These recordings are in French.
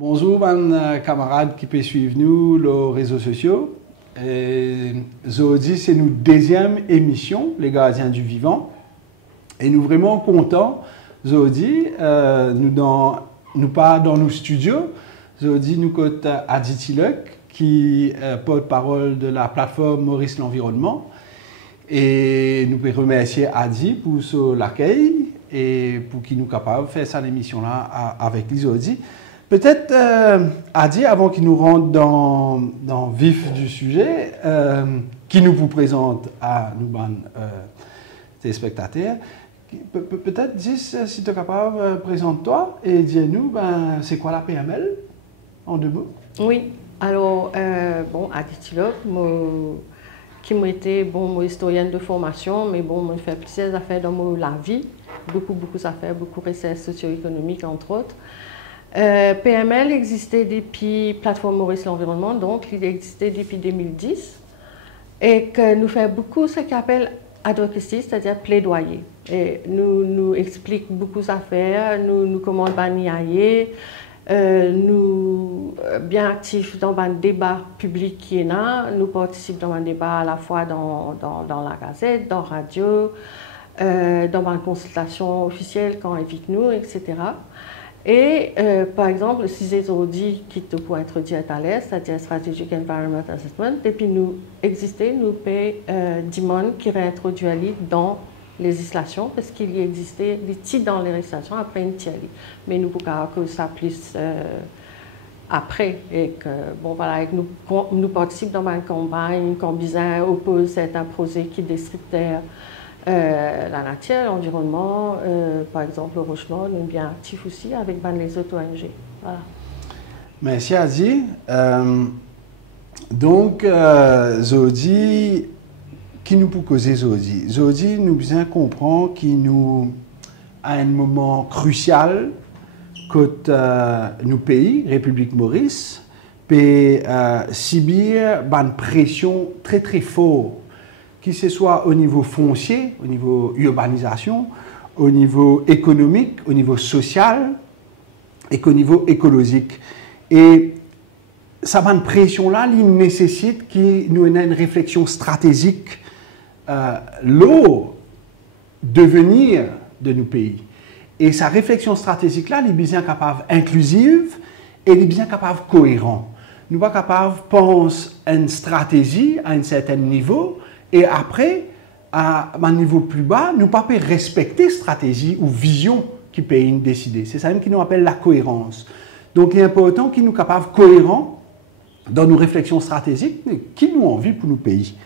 Bonjour, mes camarades qui peuvent suivre nous les réseaux sociaux. Aujourd'hui, c'est notre deuxième émission, Les Gardiens du Vivant. Et nous sommes vraiment contents. Aujourd'hui, nous pas dans nos studios. Aujourd'hui, nous sommes Adi Tilek, qui est porte-parole de la plateforme Maurice l'Environnement. Et nous pouvons remercier Adi pour l'accueil et pour qu'il nous soit capable de faire cette émission-là avec lui aujourd'hui. Peut-être, Adi, avant qu'il nous rentre dans le vif du sujet, qui nous vous présente à nous, téléspectateurs, peut-être, dis, si tu es capable, présente-toi et dis-nous, c'est quoi la PML, en deux mots? Oui, alors, Adi Tilek, qui m'a été historienne de formation, mais je fais plusieurs affaires dans la vie, beaucoup d'affaires, beaucoup de recherches socio-économiques, entre autres. PML existait depuis Plateforme Maurice l'Environnement, donc il existait depuis 2010 et que nous faisons beaucoup ce qu'on appelle advocacy, c'est-à-dire plaidoyer. Et nous explique beaucoup d'affaires, nous commandons IAE, nous bien actifs dans un débat public qui est là, nous participons dans un débat à la fois dans la gazette, dans la radio, dans une consultation officielle quand on invite nous, etc. Et par exemple, si c'est aujourd'hui qui te peut être dit à l'aise, c'est-à-dire Strategic Environment Assessment, depuis nous exister, nous payons 10 monde qui réintroduit dans les législations, parce qu'il y existait des titres dans les législations après une tiers. Mais nous pouvons que ça plus après, et que, voilà, nous participons dans une campagne, quand on oppose certains projets qui destructeurs la nature, l'environnement, par exemple le Rochemont, nous sommes bien actifs aussi avec les autres ONG. Voilà. Merci Adi. Donc, Zodi, qui nous peut causer Zodi? Zodi nous bien comprend qu'il nous à un moment crucial côté nos pays, République Maurice, peut subir une pression très très forte, que ce soit au niveau foncier, au niveau urbanisation, au niveau économique, au niveau social et qu'au niveau écologique. Et cette pression-là, il nécessite qu'il nous ait une réflexion stratégique l'eau devenir de nos pays. Et sa réflexion stratégique-là, elle est bien capable inclusive et elle est bien capable cohérente. Nous sommes capables de penser à une stratégie à un certain niveau. Et après, à un niveau plus bas, nous ne pouvons pas respecter stratégie ou vision qui peut décider. C'est ça même qui nous appelle la cohérence. Donc, il est important qu'il nous capables cohérents dans nos réflexions stratégiques qui nous envie pour nos pays.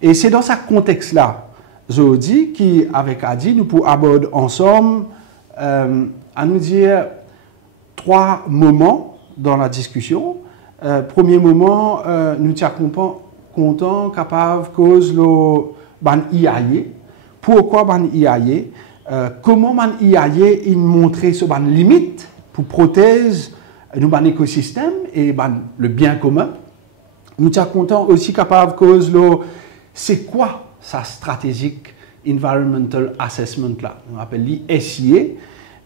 Et c'est dans ce contexte-là, Zodi, qui, avec Adi, nous pouvons aborder ensemble, à nous dire 3 moments dans la discussion. Premier moment, nous sommes content, capable, cause le ban IAE. Pourquoi ban IAE? Comment ban IAE il montrer ce ban limite pour protéger nos ban écosystème et ban le bien commun. Nous sommes contents aussi capable cause le c'est quoi sa stratégique environmental assessment là. On appelle l'ISIA,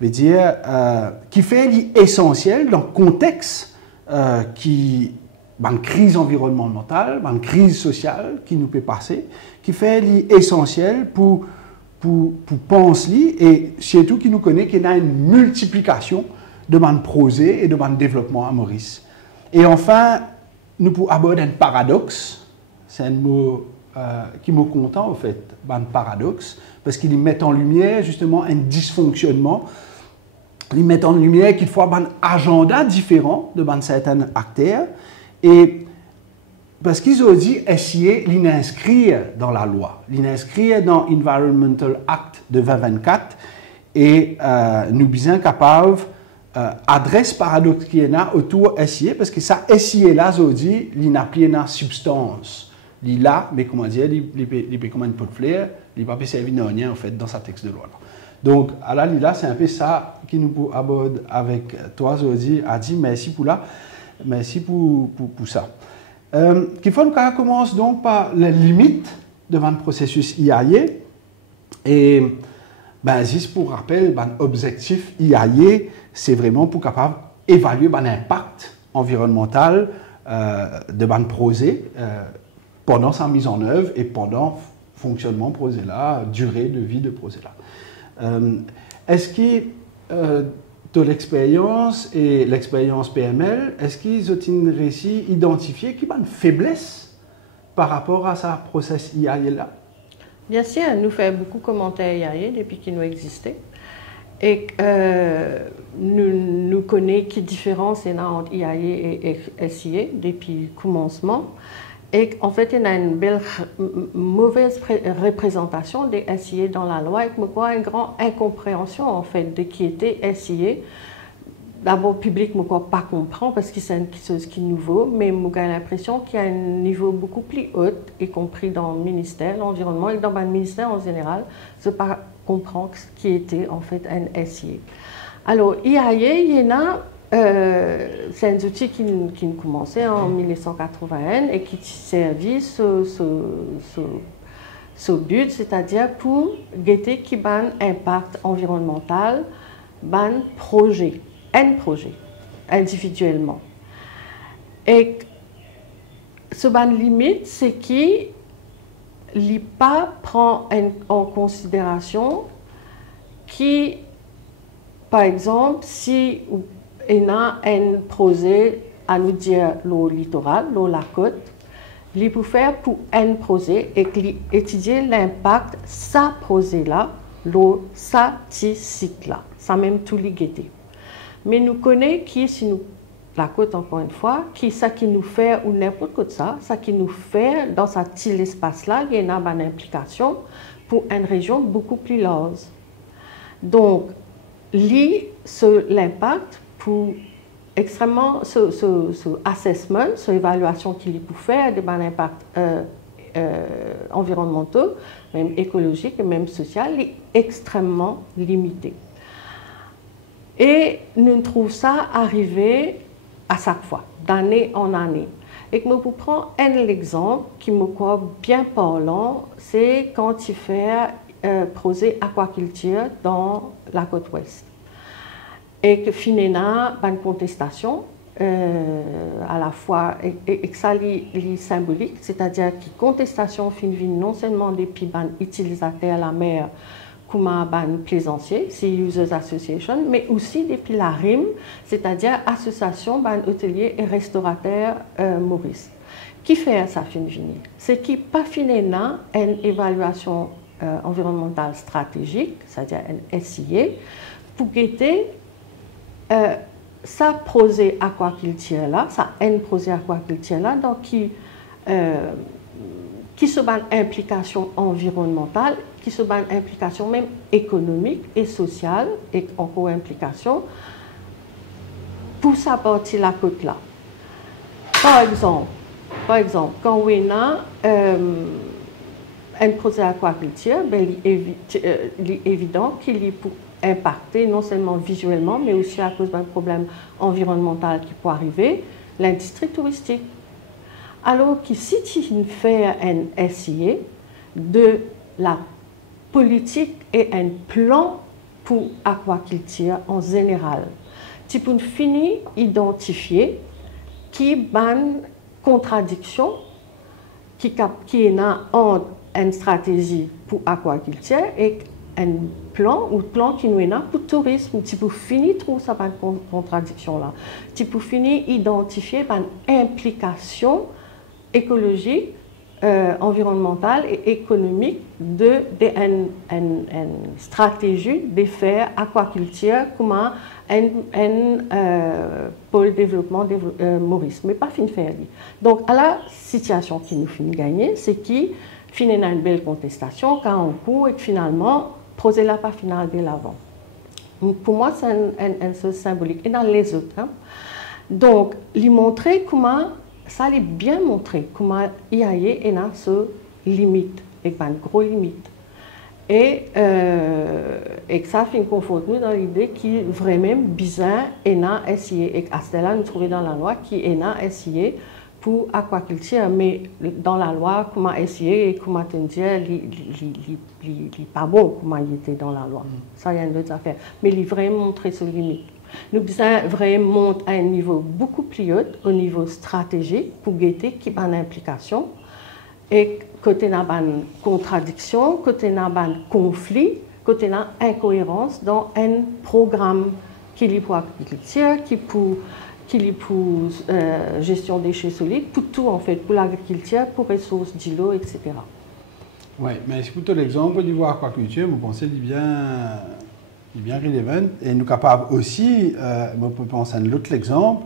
veut dire qui fait l'essentiel dans le contexte qui une crise environnementale, une crise sociale qui nous peut passer, qui fait l'essentiel pour penser et surtout qui nous connaît qu'il y a une multiplication de projets et de développement à Maurice. Et enfin, nous pouvons aborder un paradoxe, c'est un mot qui me content en fait, un paradoxe, parce qu'il met en lumière justement un dysfonctionnement, il met en lumière qu'il faut avoir un agenda différent de certains acteurs. Et parce qu'ils ont dit essayer de l'inscrire dans la loi, l'inscrire dans l'Environmental Act de 2024 et nous sommes capables d'adresser paradoxe qui est là autour essayer parce que ça essayer là, ils ont dit l'inappliquer dans substance, là, mais comment dire, il peut comme une pot de fleurs, il ne peut pas servir de rien en fait dans sa texte de loi. Donc à la là, c'est un peu ça qui nous peut aborder avec toi, Zodi, a dit merci pour là. Merci pour ça. Qu'il faut qu'on commence donc par les limites devant le processus IAE. Et juste pour rappel, l'objectif IAE, c'est vraiment pour capable évaluer l'impact environnemental de ban projet pendant sa mise en œuvre et pendant fonctionnement projet là, durée de vie de projet là. Est-ce que de l'expérience et l'expérience PML, est-ce qu'ils ont réussi à identifier qu'il y a une faiblesse par rapport à sa process IAE là? Bien sûr, nous faisons beaucoup de commentaires IAE depuis qu'il nous existait. Et nous connaissons quelle différence il y a entre IAE et SIA depuis le commencement. Et en fait, il y a une belle mauvaise représentation des SIA dans la loi et une grande incompréhension en fait de qui était SIA. D'abord, le public ne peut pas comprendre parce que c'est quelque chose qui est nouveau, mais j'ai l'impression qu'il y a un niveau beaucoup plus haut, y compris dans le ministère, l'environnement et dans le ministère en général, je ne pas comprendre ce qui était en fait un SIA. Alors, IAE, il y en a. C'est un outil qui a commencé en 1981 et qui servait ce but, c'est-à-dire pour guetter qui a un impact environnemental, un projet individuellement. Et ce ban limite, c'est qu'il ne pas prend en considération qui, par exemple, si il y a un projet à nous dire le littoral, la côte, il peut faire pour un projet et étudier l'impact de ce projet-là, ça site-là, ça même tout l'igueté. Mais nous connaissons qui, si nous, la côte encore une fois, qui ça qui nous fait, ou n'importe quoi de ça qui nous fait dans ce petit espace-là, il y a une implication pour une région beaucoup plus large. Donc, l'impact pour extrêmement ce assessment, cette évaluation qu'il peut faire de l'impact environnementaux, même écologique et même social, est extrêmement limité. Et nous trouvons ça arriver à chaque fois, d'année en année. Et je vous prends un exemple qui me croit bien parlant, c'est quand il fait projet aquaculture dans la côte ouest. Et que finalement, une contestation, à la fois, et que ça est symbolique, c'est-à-dire que contestation finit non seulement des utilisateurs à la mer, comme un plaisancier, c'est Users Association, mais aussi depuis la RIM, c'est-à-dire Association hôtelier et restaurateur Maurice. Qui fait ça finir? C'est qui pas finalement une évaluation environnementale stratégique, c'est-à-dire un SIA, pour guetter ça projet aquaculture là, ça un projet aquaculture là, donc qui se bat implication environnementale, qui se bat implication même économique et sociale, et encore implication pour sa partie la côte là. Par exemple, quand on a un projet aquaculture, il est évident qu'il est pour impacter non seulement visuellement, mais aussi à cause d'un problème environnemental qui peut arriver, l'industrie touristique. Alors que si tu fais un SIA de la politique et un plan pour l'aquaculture en général, tu peux finir identifier qui une contradiction qui est entre une stratégie pour l'aquaculture et un plan qui nous est là pour le tourisme. Tu peux finir trouver ça une contradiction là. Tu peux finir identifier une implication écologique, environnementale et économique une stratégie de faire aquaculture comme un pôle développement Maurice, mais pas fin faire. Donc, à la situation qui nous finit gagner, c'est qu'il finit une belle contestation quand on court et que finalement, projet là pas final dès l'avant. Pour moi, c'est un chose symbolique. Et dans les autres, hein. Donc, lui montrer comment, ça lui bien montrer comment IAE est dans ce limite, et une grosse limite. Et que ça fait confronte nous dans l'idée qui est vraiment bizarre et dans SIA. Et à ce là nous trouvons dans la loi qui est dans SIA pour aquaculture, mais dans la loi, comment SIA et comment dire, il n'est pas bon comment il était dans la loi. Ça, il y a une autre affaire. Mais il vraiment montré ce limite. Nous besoin vraiment monter à un niveau beaucoup plus haut, au niveau stratégique, pour guetter qui a une implication. Et côté n'a pas une contradiction, côté n'a pas un conflit, côté n'a incohérence dans un programme qui est pour l'agriculture, qui est pour gestion des déchets solides, pour tout en fait, pour l'agriculture, pour ressources d'îlots, etc. Oui, mais c'est plutôt l'exemple au niveau aquaculture, vous pensez qu'il est bien relevant et nous capables aussi, on peut penser à l'autre exemple,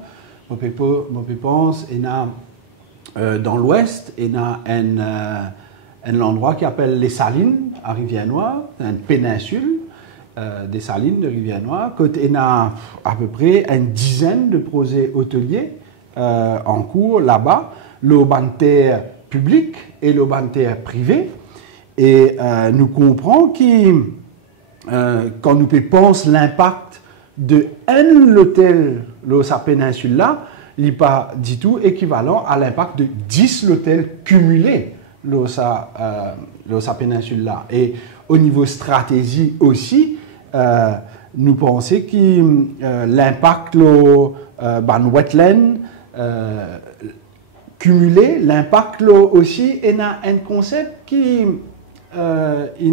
on peut penser dans l'ouest, il y a un endroit qui s'appelle les Salines à Rivière-Noire, une péninsule des Salines de Rivière-Noire, il y a à peu près une dizaine de projets hôteliers en cours là-bas, l'urbanitaire public et l'urbanitaire privé. Et nous comprenons que quand nous pensons l'impact de l'hôtel de sa péninsule là, il n'est pas du tout équivalent à l'impact de 10 hôtels cumulés de sa péninsule là. Et au niveau stratégie aussi, nous pensons que l'impact de wetland cumulé, l'impact aussi est un concept qui est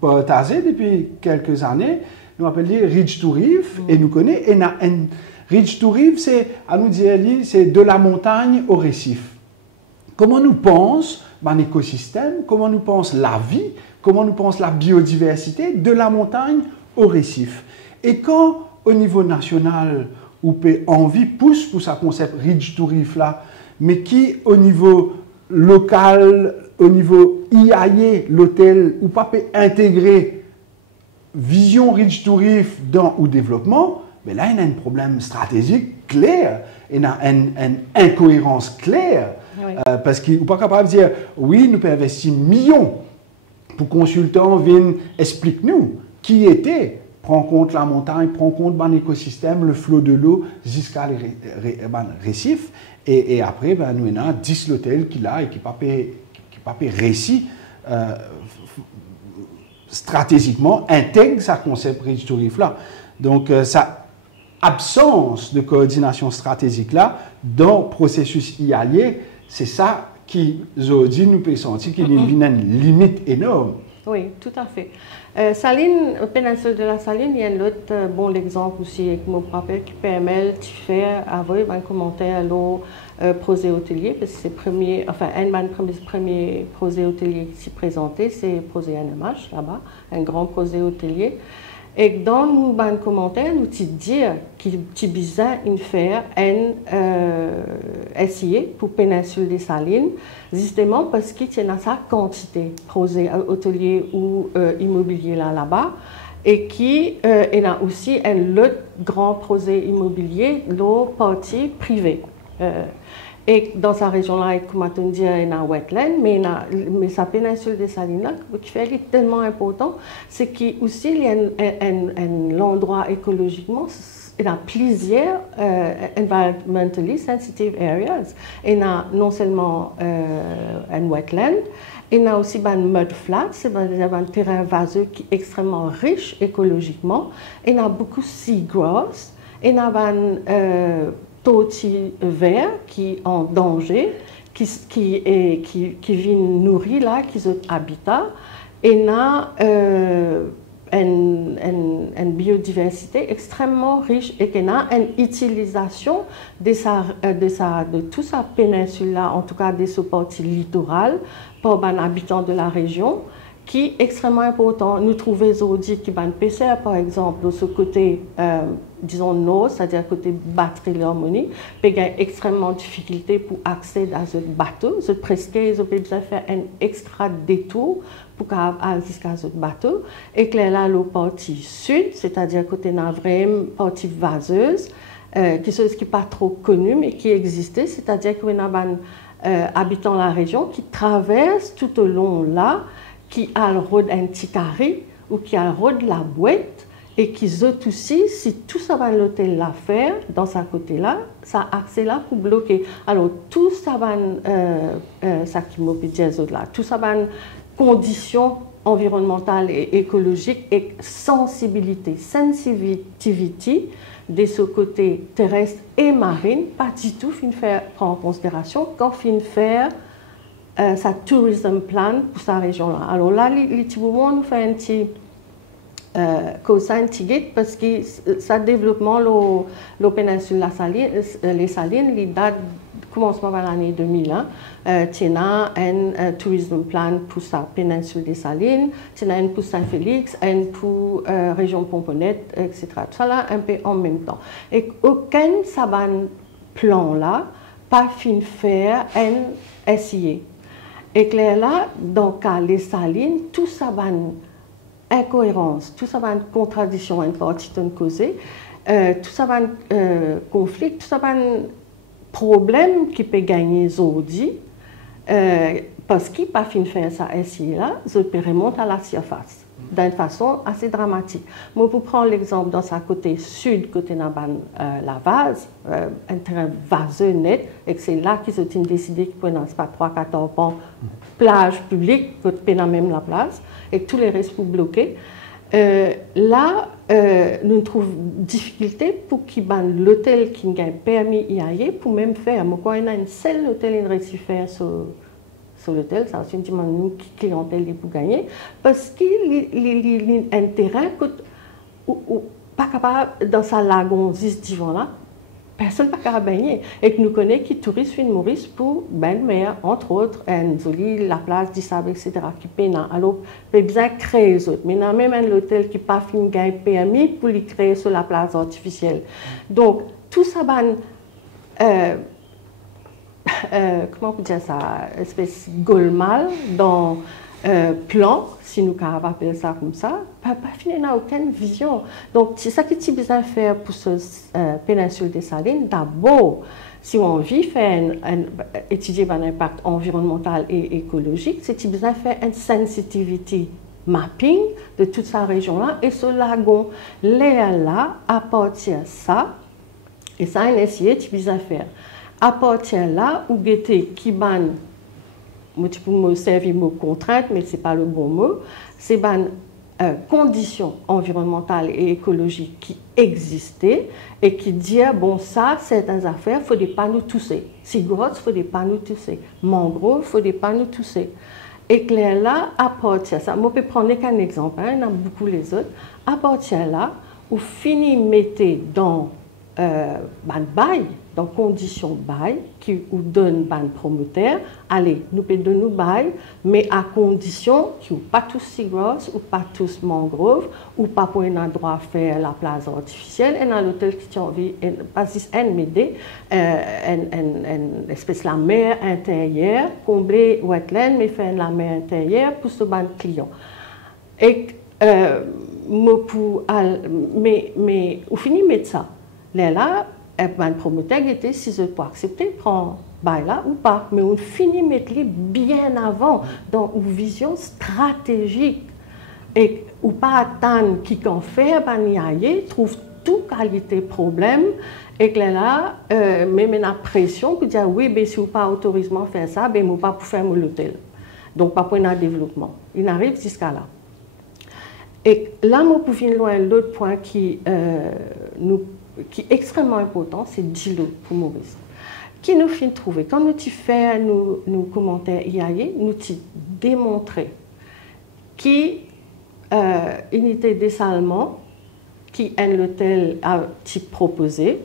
partagé depuis quelques années. Nous appelons Ridge to Reef et nous connaissons. Ridge to Reef, c'est à nous dire, c'est de la montagne au récif. Comment nous pensons l'écosystème, comment nous pensons la vie, comment nous pensons la biodiversité de la montagne au récif. Et quand au niveau national, on peut envie pousse pour ce concept Ridge to Reef là, mais qui au niveau local, au niveau IAE, l'hôtel, ou pas peut intégrer vision Ridge to Reef dans le développement, mais là il y a un problème stratégique clair, il y a une incohérence claire, oui. Parce qu'il n'est pas capable de dire oui, nous pouvons investir millions pour que consultants viennent expliquer-nous qui était, prend compte la montagne, prend compte l'écosystème, le flot de l'eau jusqu'à les récifs. Et après, nous avons 10 hôtels qui là et qui ne pas réussi stratégiquement intègre ce concept Ridge to Reef là. Donc, sa absence de coordination stratégique là dans le processus IALIE, c'est ça qui, aujourd'hui, nous peut sentir qu'il y a une limite énorme. Oui, tout à fait. Saline, péninsule de la Saline, il y a un autre bon exemple aussi avec mon rappel qui permet de faire avoir un commentaire à l'eau projet hôtelier, parce que c'est un premier projet hôtelier qui s'est présenté, c'est le projet NMH là-bas, un grand projet hôtelier. Et dans le commentaire, nous disons qu'il est besoin de faire un SIA pour péninsule des Salines, justement parce qu'il y a sa quantité de projets hôteliers ou immobiliers là-bas, et qu'il y a aussi un autre grand projet immobilier, l'eau partie privée. Et dans sa région-là, comme on dit, il y a un wetland, mais sa péninsule des Salines, qui fait tellement important, c'est qu'il aussi il y a un endroit écologiquement, il y a plusieurs environmentally sensitive areas. Il y a non seulement un wetland, il y a aussi un mud flat, c'est un terrain vaseux qui est extrêmement riche écologiquement. Il y a beaucoup de seagrass, il y a un tortue vert qui est en danger, qui vient nourrir là, qui est un habitat, et a une biodiversité extrêmement riche et qui a une utilisation de toute sa péninsule là, en tout cas de ce partie littorale, par les habitants de la région, qui est extrêmement important. Nous trouvons aujourd'hui qu'il y a un PCR, par exemple, de ce côté, disons, nord, c'est-à-dire côté batterie l'harmonie, il y a extrêmement de difficultés pour accéder à ce bateau. C'est presque, ils ont besoin de faire un extra détour pour aller jusqu'à ce bateau. Et que là, la partie sud, c'est-à-dire côté la vraie partie vaseuse, qui n'est pas trop connue, mais qui existait, c'est-à-dire qu'il y a des habitants de la région qui traversent tout au long là, qui a le rôle d'un petit carré ou qui a le rôle de la boîte et qui ont aussi, si tout ça va l'hôtel la faire, dans sa côté-là, ça a accès là pour bloquer. Alors, tout ça va, ça qui m'a dit là, tout ça va conditions environnementale et écologique et sensibilité, sensitivity, de ce côté terrestre et marine, pas du tout fin faire prendre en considération quand fin faire sa tourism plan pour sa région-là. Alors là, les petits moments nous fait un petit parce que ça développement la péninsule les salines, les dates commencement par l'année 2001, il y a un tourism plan pour sa péninsule des salines, il y a un pour Saint-Félix, un pour région Pomponette, etc. Tout ça là un peu en même temps. Et aucun saban plan là pas fin faire un SIA. Et là, dans le cas les salines, tout ça va incohérence, tout ça va contradiction entre causée, tout ça va conflit, tout ça va problème qui peut gagner aujourd'hui, parce qu'il pas fin faire ça ici là, je peux remonter à la surface d'une façon assez dramatique. Moi, pour prendre l'exemple dans sa côté sud, côté Naban, la vase, un terrain vaseux net, et c'est là qu'ils ont décidé qu'ils ne pas 3-14 ans, plage publique, côté même la place, et tous les restes pour bloquer. Là, nous trouvons difficulté pour qu'ils ban l'hôtel qui n'a permis d'y aller pour même faire. Moi, quand il y a un seul hôtel qui réussit faire sur l'hôtel, ça aussi nous qui clientèle pour gagner, parce qu'il y a un terrain ou pas capable dans sa lagon 10 divans là, personne pas capable baigner et que nous connaissons qui touristes fin Maurice pour ben mer entre autres un joli la place du sable etc qui peine alors peut bien créer les autres mais même un hôtel qui pas fin gain permis pour les créer sur la place artificielle donc tout ça ban comment on peut dire ça espèce golmal dans plan, si nous pouvons appeler ça comme ça, pas finir n'a aucune vision. Donc, c'est ça qui est besoin de faire pour ce péninsule des Salines. D'abord, si on veut faire étudier l'impact environnemental et écologique, c'est besoin de faire une sensitivity mapping de toute cette région-là et ce lagon. Là, à partir de ça, et ça, on a essayé de besoin de faire. À partir de là, où était qui ban moi, tu peux me servir mot contrainte, mais ce n'est pas le bon mot. C'est une condition environnementale et écologique qui existait et qui dit bon, ça, certaines affaires, il ne faut pas nous tousser. Cigarettes, il ne faut pas nous tousser. Mangrove, il ne faut pas nous tousser. Et que là, à partir de ça, moi, je peux prendre qu'un exemple, hein, il y en a beaucoup les autres. À partir de là, vous finissez mettez dans bail, dans conditions bail, qui vous donne ban promoteur, allez, nous pouvons donner bail, mais à condition qu'ils n'ont pas tous cigarettes, ou pas tous mangroves, ou pas pour un droit à faire la place artificielle, et dans l'hôtel qui tient envie, pas juste un m'aider, une espèce de la mer intérieure, combler wetland, mais faire la mer intérieure pour ce ban client. Et, mais, au fini, mettre ça. Là, un promoteur était si je peux accepter, prendre là ou pas. Mais on finit de mettre bien avant dans une vision stratégique. Et ou pas attendre qui qu'en fait, y aller, trouve toute qualité problème. Et que là, même une pression pour dire oui, ben, si vous pas autorisé à faire ça, ben, vous pas pour faire l'hôtel. Donc, pas pour un développement. Il arrive jusqu'à là. Et là, nous pouvons loin l'autre point qui est extrêmement important, c'est Dilo pour Maurice. Qui nous fait trouver, quand nous fait nos commentaires IAE, nous démontrer qui unité des Salmons, qui est l'hôtel a proposé,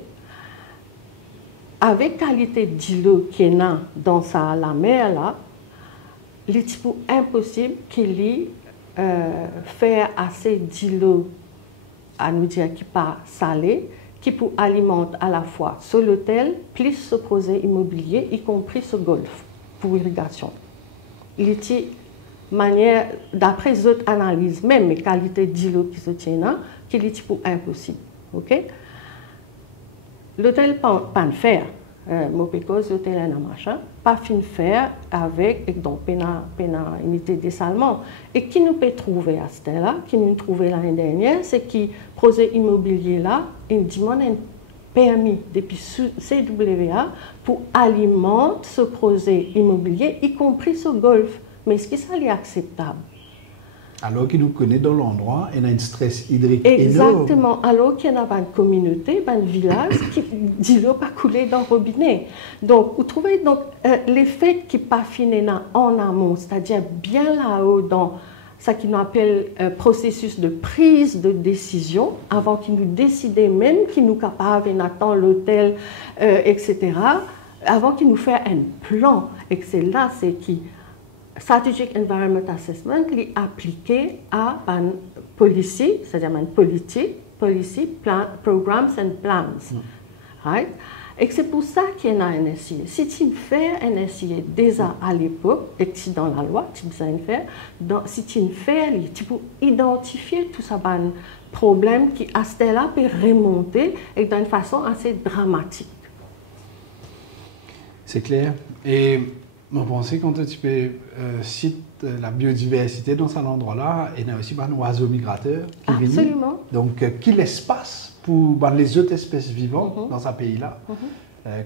avec qualité Dilo qui est dans la mer là, il est impossible qu'il y faire assez d'îlots à nous dire qui pas salé, qui pour alimenter à la fois sur l'hôtel, plus ce projet immobilier, y compris ce golfe pour irrigation. Il était manière, d'après les autres analyses, même les qualités d'îlots qui se tiennent là, qu'il était pour impossible. Ok? L'hôtel pas de fer. Mopécos, l'hôtel est un machin, pas fin faire avec donc pena unité des Salmons. Et qui nous peut trouver à ce là, qui nous trouvé l'année dernière, c'est qui projet immobilier là, il demande un permis depuis CWA pour alimenter ce projet immobilier, y compris ce golfe. Mais est-ce que ça est acceptable? Alors qu'il nous connaît dans l'endroit, il y a un stress hydrique énorme. Exactement. Alors qu'il y a une communauté, un village qui dit l'eau pas couler dans le robinet. Donc, vous trouvez donc l'effet qui pas fini en amont, c'est-à-dire bien là-haut dans ce qu'on appelle processus de prise de décision, avant qu'ils nous décident même qu'ils nous capables d'attendre l'hôtel, etc., avant qu'ils nous fassent un plan. Et c'est là, c'est qui Strategic Environment Assessment est appliqué à une policy, c'est-à-dire une policy, programs and plans. Right? Et c'est pour ça qu'il y a un SIA. Si tu fais un SIA déjà à l'époque, et que c'est dans la loi, tu dois faire, si tu fais, tu peux identifier tout ça, un problème qui, à ce là peut remonter et d'une façon assez dramatique. C'est clair. Et on pensait quand tu peux citer la biodiversité dans cet endroit-là, il y a aussi des oiseaux migrateurs qui viennent. Absolument. Donc, qu'il l'espace pour les autres espèces vivantes dans ce pays-là.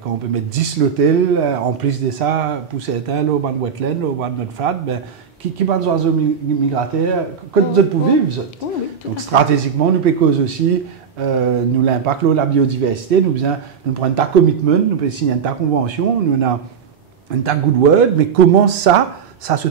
Quand on peut mettre 10 l'hôtel, en plus de ça, pour certains, au ban de wetland, au ban de mudflat, qui sont des oiseaux migrateurs, que nous autres pour vivre. Donc, stratégiquement, nous peut causer aussi nous l'impact de la biodiversité. Nous prenons un commitment, nous pouvons signer une convention, nous avons un good word, mais comment ça se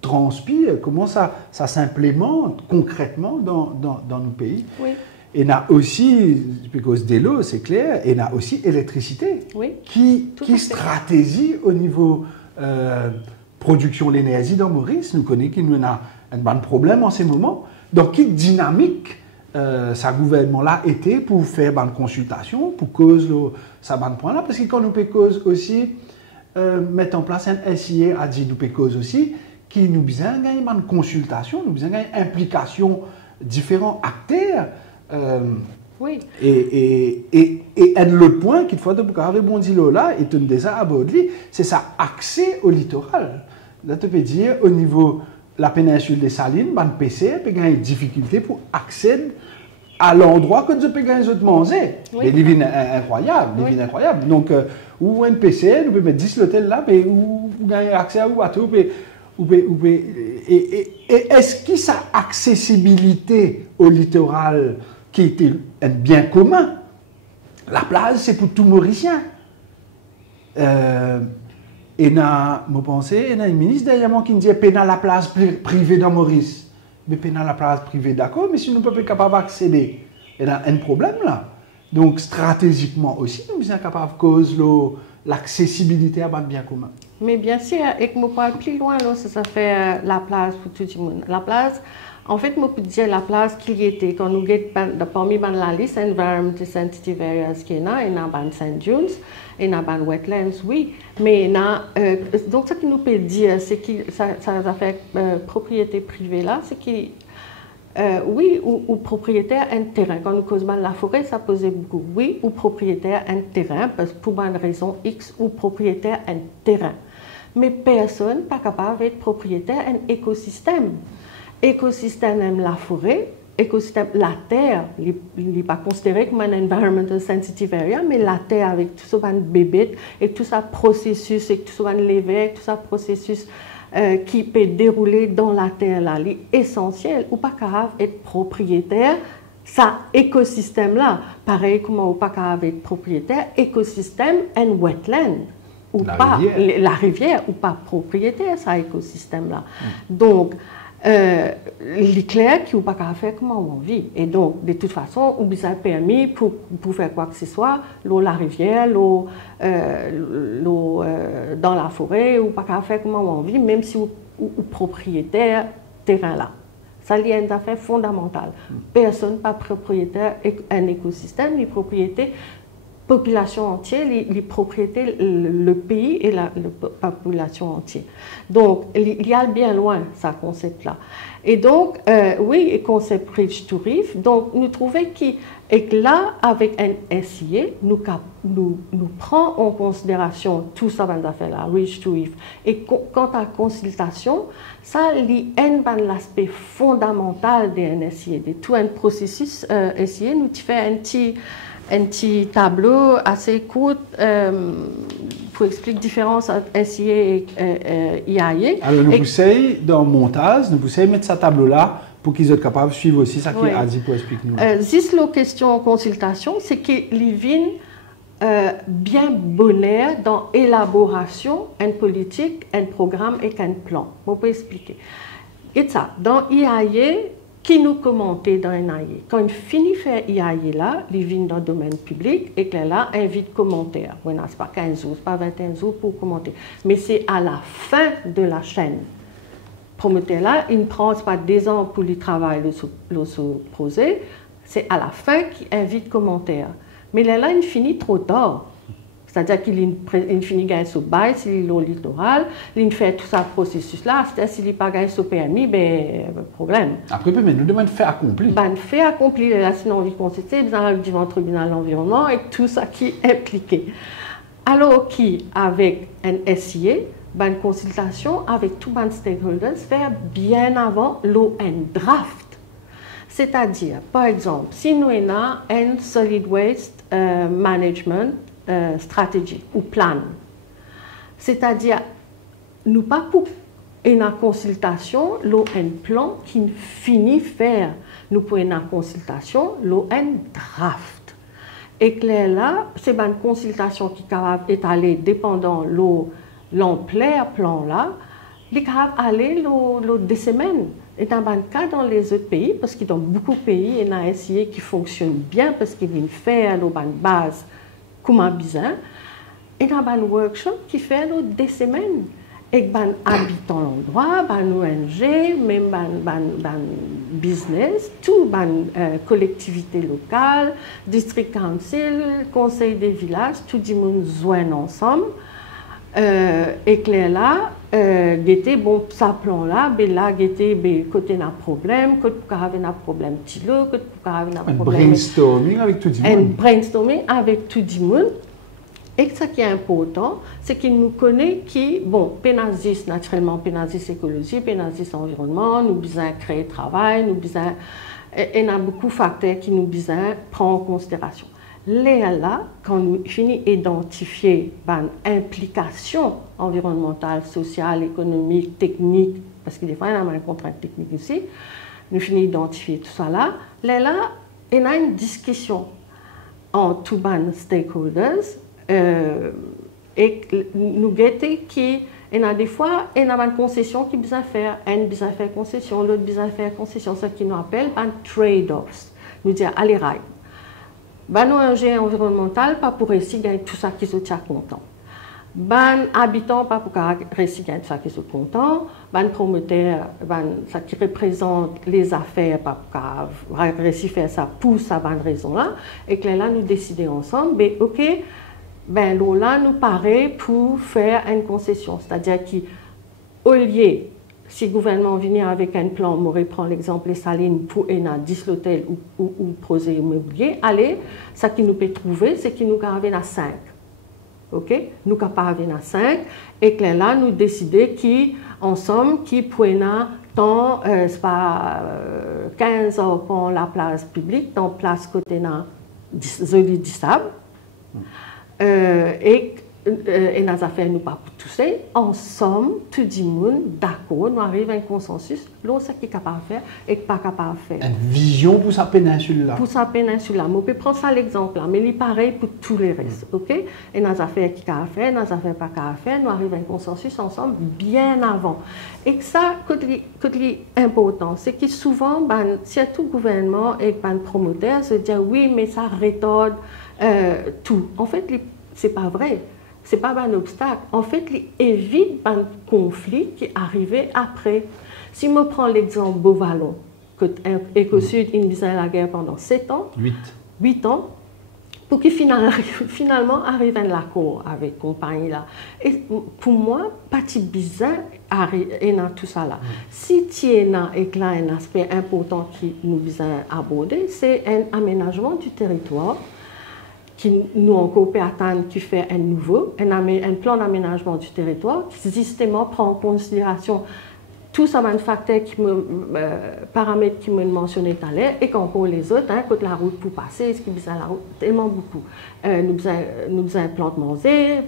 transpire, comment ça s'implémente concrètement dans nos pays. Oui. Et il y a aussi, parce de l'eau, c'est clair, et il y a aussi l'électricité, qui stratégie au niveau production de l'énergie dans Maurice. Nous connaissons qu'il y a un bon problème en ce moment. Donc, quelle dynamique ce gouvernement-là était pour faire une consultation, pour cause ça bon point-là, parce que quand nous peut cause aussi mettre en place un SIA a dit nous peut cause aussi qui nous besoin gagner une consultation, nous besoin gagner implication différents acteurs. Oui. Et un autre point qu'il faut rebondir là, et tu déjà abordé, c'est ça accès au littoral. Là, tu peux dire au niveau de la péninsule des Salines, le PC peut gagner des difficultés pour accéder à l'endroit que tu peux gagner les autres manger. Oui. Des livres incroyables. Donc, ou un PC, nous pouvons mettre 10 l'hôtel là, ou gagner accès à bateau. Et est-ce que cette accessibilité au littoral qui était un bien commun, la plage c'est pour tout Mauricien. Et je pense qu'il y a un ministre derrière qui dit que la plage privée dans Maurice. Mais la plage privée, d'accord, mais si nous ne sommes pas capables d'accéder, il y a un problème là. Donc stratégiquement aussi, nous sommes capables de causer l'accessibilité à un bien commun. Mais bien sûr, et que je parle plus loin, là, ça fait la place pour tout le monde. La place, en fait, je peux dire la place qui était, quand nous avons parmi la liste, Environmental Sensitive Areas qui est là, il y a St. John's, il y a Wetlands, oui, mais donc ce qu'il nous peut dire, c'est que ça fait propriété privée là, c'est que oui, ou propriétaire un terrain. Quand nous causons la forêt, ça posait beaucoup. Oui, ou propriétaire un terrain, parce que pour une raison X, ou propriétaire un terrain. Mais personne n'est pas capable d'être propriétaire d'un écosystème. Écosystème aime la forêt, écosystème, la terre, il n'est pas considéré comme un environmental sensitive area, mais la terre avec tout ça, un bébé, et tout ça processus, et tout ça, un levé, tout ça processus qui peut dérouler dans la terre là, est essentiel. Ou pas capable d'être propriétaire, ça écosystème là, pareil comme ou pas capable d'être propriétaire, écosystème and wetland. Ou la rivière, ou pas propriétaire, ça écosystème là. Donc, il est clair qu'il n'y a pas faire comment on vit. Et donc, de toute façon, on a permis pour faire quoi que ce soit, l'eau, la rivière, l'eau dans la forêt, ou pas faire comment on vit, même si on propriétaire terrain là. Ça, c'est une affaire fondamentale. Personne n'est pas propriétaire d'un écosystème, les propriétés population entière, les propriétés, le pays et la population entière. Donc, il y a bien loin, ce concept-là. Et donc, oui, le concept Reach to Reef, donc nous trouvons que là, avec un SIA, nous prenons en considération tout ça, là, Reach to Reef. Et quant à la consultation, ça, c'est l'aspect fondamental d'un SIA, de tout un processus SIA. Nous faisons un petit tableau assez court pour expliquer la différence entre SIA et IAIA. Alors, nous essayons, dans le montage, nous essayons de mettre ce tableau-là pour qu'ils soient capables de suivre aussi ça Oui. qu'il a dit pour expliquer nous. Juste la question consultation, c'est que les vignes bien bonheur dans l'élaboration d'une politique, un programme et un plan. Je peux expliquer. Et ça, dans IAE, qui nous commentait dans IAE. Quand il finit de faire IAE là, il vient dans le domaine public et que là, invite commentaire. Bon, ce n'est pas 15 jours, ce n'est pas 21 jours pour commenter. Mais c'est à la fin de la chaîne. Promoteur là, il ne prend pas des ans pour le travail, le projet. C'est à la fin qu'il invite commentaire. Mais là, il finit trop tard. C'est-à-dire qu'il finit de gagner son bail, s'il est au littoral, il fait tout ce processus-là, c'est-à-dire s'il n'est pas gagné son permis, ben, problème. Après, mais nous devons faire accompli. Ben, fait accompli, là, sinon on vit constituer, nous allons devant le tribunal de l'environnement et tout ça qui est impliqué. Alors qu'avec un SIA, ben, une consultation avec tous les stakeholders, faire bien avant l'ON draft. C'est-à-dire, par exemple, si nous avons un solid waste management stratégie ou plan, c'est-à-dire, nous pas pour une consultation, l'ON plan qui finit faire, nous pour une consultation, l'ON draft. Et que là, c'est une consultation qui est étalée dépendant l'ampleur plan là, il est aller des semaines. Et dans le cas dans les autres pays, parce qu'il y a beaucoup de pays, il y a un SIA qui fonctionne bien parce qu'ils viennent faire une base comme bizarre. Et dans un workshop qui fait des semaines. Et les habitants l'endroit, les ONG, même les business, toutes les collectivités locales, district council, conseil des villages, tout le monde joint ensemble. Et que là, bon, ça plan là, ben là, côté d'un problème, côté pour avoir un problème tilo, côté pour avoir un problème. Brainstorming avec tout le monde. Un brainstorming avec tout le monde. Et ce qui est important, c'est qu'il nous connaît qui, bon, Pénazis, naturellement, Pénazis écologie, Pénazis environnement, nous besoin créer travail, nous besoin, il y a beaucoup de facteurs qui nous besoin prendre en considération. Là, quand nous finissons d'identifier l'implication environnementale, sociale, économique, technique, parce que des fois, il y a une contrainte technique aussi, nous finissons d'identifier tout ça là, il y a une discussion entre tous les stakeholders et nous guettons qui, il y a des fois, il y a une concession qui besoin faire, un besoin faire concession, l'autre besoin faire concession, ce qui nous appelle un trade-offs. Nous disons, allez, rail. Nos ONG environnemental, pas pour réussir gagner tout ça qui sont contents. Habitants, pas pour réussir gagner tout ça qui sont contents. Promoteurs, ça qui représente les affaires, pas pour réussir faire ça pour ça, raison-là. Et que là, nous décidons ensemble, ben, ok, ben là, nous paraît pour faire une concession. C'est-à-dire qu'au lieu, si le gouvernement vient avec un plan, on reprend l'exemple des salines pour un 10 l'hôtel ou projet immobilier, allez, ce qui nous peut trouver, c'est qu'il nous arrive à 5. OK? Nous arrivons à 5 et que là, nous décidons qu'ensemble, qui prennent tant, c'est pas 15 ans pour la place publique, dans la place côté zone du sable. Et nos affaires nous pas pour tous, ensemble, tout le monde, d'accord, nous arrivons à un consensus, l'on sait qui est capable de faire et qui n'est pas capable de faire. Une vision pour sa péninsule là. Pour sa péninsule là. On peut prendre ça l'exemple là, mais il est pareil pour tous les restes, ok? Et nos affaires qui sont faire, nos affaires pas qu'à faire, nous arrivons à un consensus ensemble bien avant. Et ça, ce qui est important, c'est que souvent, surtout le gouvernement et les promoteurs se disent oui, mais ça retarde tout. En fait, c'est pas vrai. Ce n'est pas un obstacle. En fait, il évite un conflit qui est arrivé après. Si je prends l'exemple Beauvallon, que Éco-Sud a la guerre pendant 7 ans, 8 ans, pour qu'il finalement arrive à l'accord avec la compagnie là. Et pour moi, pas bizarre est dans tout ça là. Si tu es là et que là un aspect important qui nous besoin aborder, c'est un aménagement du territoire. Qui nous encore peut attendre qui fait un plan d'aménagement du territoire qui justement prend en considération tout ça, un facteur qui paramètres qui me mentionné tout à l'heure, et qu'encore les autres, hein, quand la route pour passer, ce qui est la route, tellement beaucoup. Nous avons plantes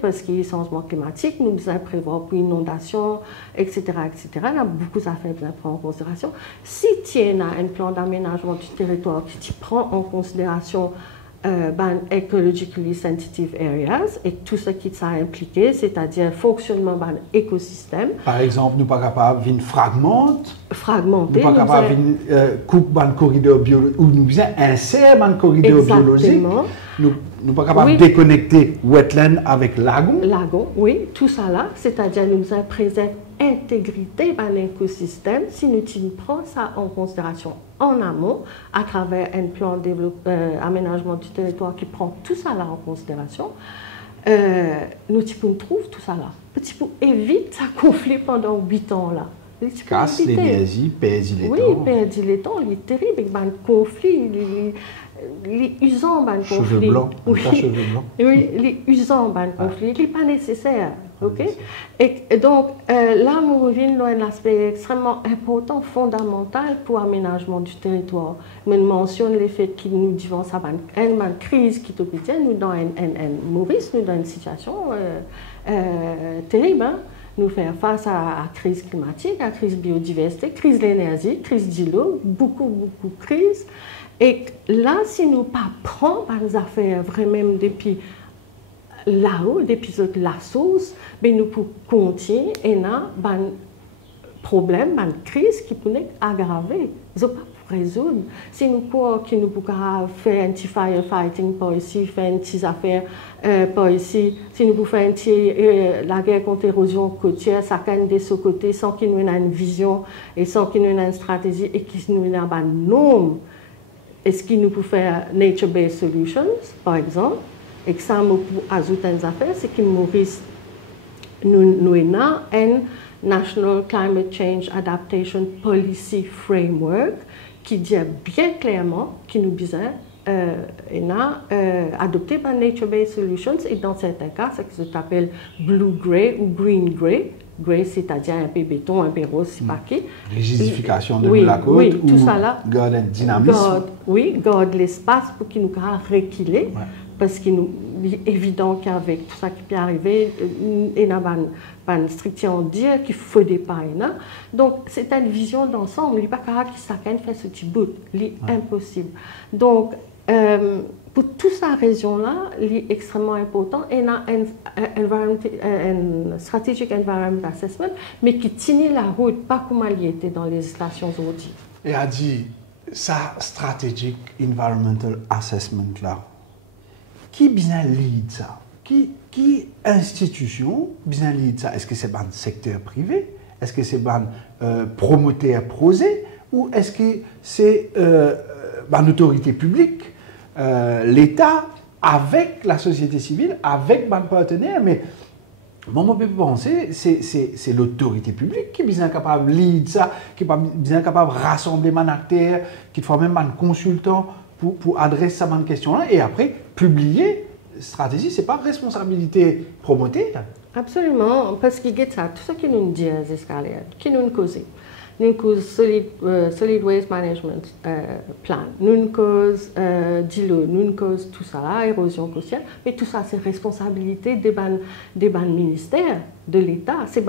parce qu'il y a changement climatique, nous avons prévoir pour inondation, etc., etc. Il y a beaucoup d'affaires à prendre en considération. Si tu as un plan d'aménagement du territoire qui prend en considération ecologically sensitive areas et tout ce qui ça impliqué, c'est-à-dire fonctionnement de l'écosystème. Par exemple, nous ne sommes pas capables de fragmenter, nous ne sommes pas capables de couper un corridor biologique, ou nous insérer un corridor biologique. Nous ne sommes pas capables de déconnecter wetland avec lagon. Lagon, oui, tout ça là, c'est-à-dire nous préserver l'intégrité de l'écosystème si nous prenons ça en considération en amont à travers un plan d'aménagement du territoire qui prend tout ça là en considération. Nous trouvons tout ça là. Petit peu évite ça conflit pendant 8 ans là. Casse l'énergie, perdre les temps. Oui, perdre les temps, il est terrible, il y a un conflit, les usants, un conflit. Cheveux blancs, oui. Cheveux blancs. Oui, les usants, un conflit, il n'est pas nécessaire. Okay? Et donc, là, nous revenons à un aspect extrêmement important, fondamental pour l'aménagement du territoire. Je mentionne le fait que nous devons avoir une crise qui est quotidienne, nous dans Maurice, nous dans une situation terrible. Hein? Nous faire face à la crise climatique, à la crise biodiversité, crise de l'énergie, crise de l'eau, beaucoup de crises. Et là, si nous ne prenons pas les affaires vraiment depuis là-haut, depuis la source, ben nous pouvons continuer et nous avons un problème, une crise qui peut aggraver. Nous ne pouvons pas résoudre. Si nous pouvons faire un petit firefighting par ici, faire une petite affaire par ici, si nous pouvons faire la guerre contre l'érosion côtière, chacun de ce côté, sans qu'il nous ait une vision et sans qu'il nous ait une stratégie et qu'il nous ait un nombre, est-ce qu'il nous peut faire nature-based solutions, par exemple, et que ça nous peut ajouter une affaire, c'est qu'il Maurice nous avons un National Climate Change Adaptation Policy Framework qui dit bien clairement qu'il nous besoin adopté par Nature-Based Solutions et dans certains cas, c'est ce que s'appelle Blue-Gray ou Green-Gray. Gray, c'est-à-dire un peu béton, un peu rose, c'est pas qui. Rigidification de la côte, oui, ou tout ça là. Garde un dynamisme. Garde l'espace pour qu'il nous reculer. Ouais. Parce qu'il est évident qu'avec tout ça qui peut arriver, il n'y a pas une structure à dire qu'il faut des pas. Donc, c'est une vision d'ensemble. Il n'y a pas que chacun fait ce petit bout. C'est impossible. Donc, pour toute cette raison-là, il est extrêmement important. Il y a un strategic environment assessment, mais qui tient la route, pas comme il était dans les législations aujourd'hui. Et a dit, ça, strategic environmental assessment là, qui bien lead ça? Qui institution bien lead ça? Est-ce que c'est un secteur privé? Est-ce que c'est un promoteur prosé? Ou est-ce que c'est une autorité publique, l'État, avec la société civile, avec un partenaire? Mais moi, on peut penser c'est l'autorité publique qui est bien capable de lead ça, qui est bien capable de rassembler les acteurs, qui fait même un consultant pour adresser cette question-là et après publier stratégie. Ce n'est pas responsabilité promoteur. Absolument, parce qu'il y a ça, tout ce qui nous dit, qui nous cause. Nous cause solid waste management plan, nous cause d'îlot, nous cause tout ça là, érosion côtière, mais tout ça c'est responsabilité des ministères de l'État, c'est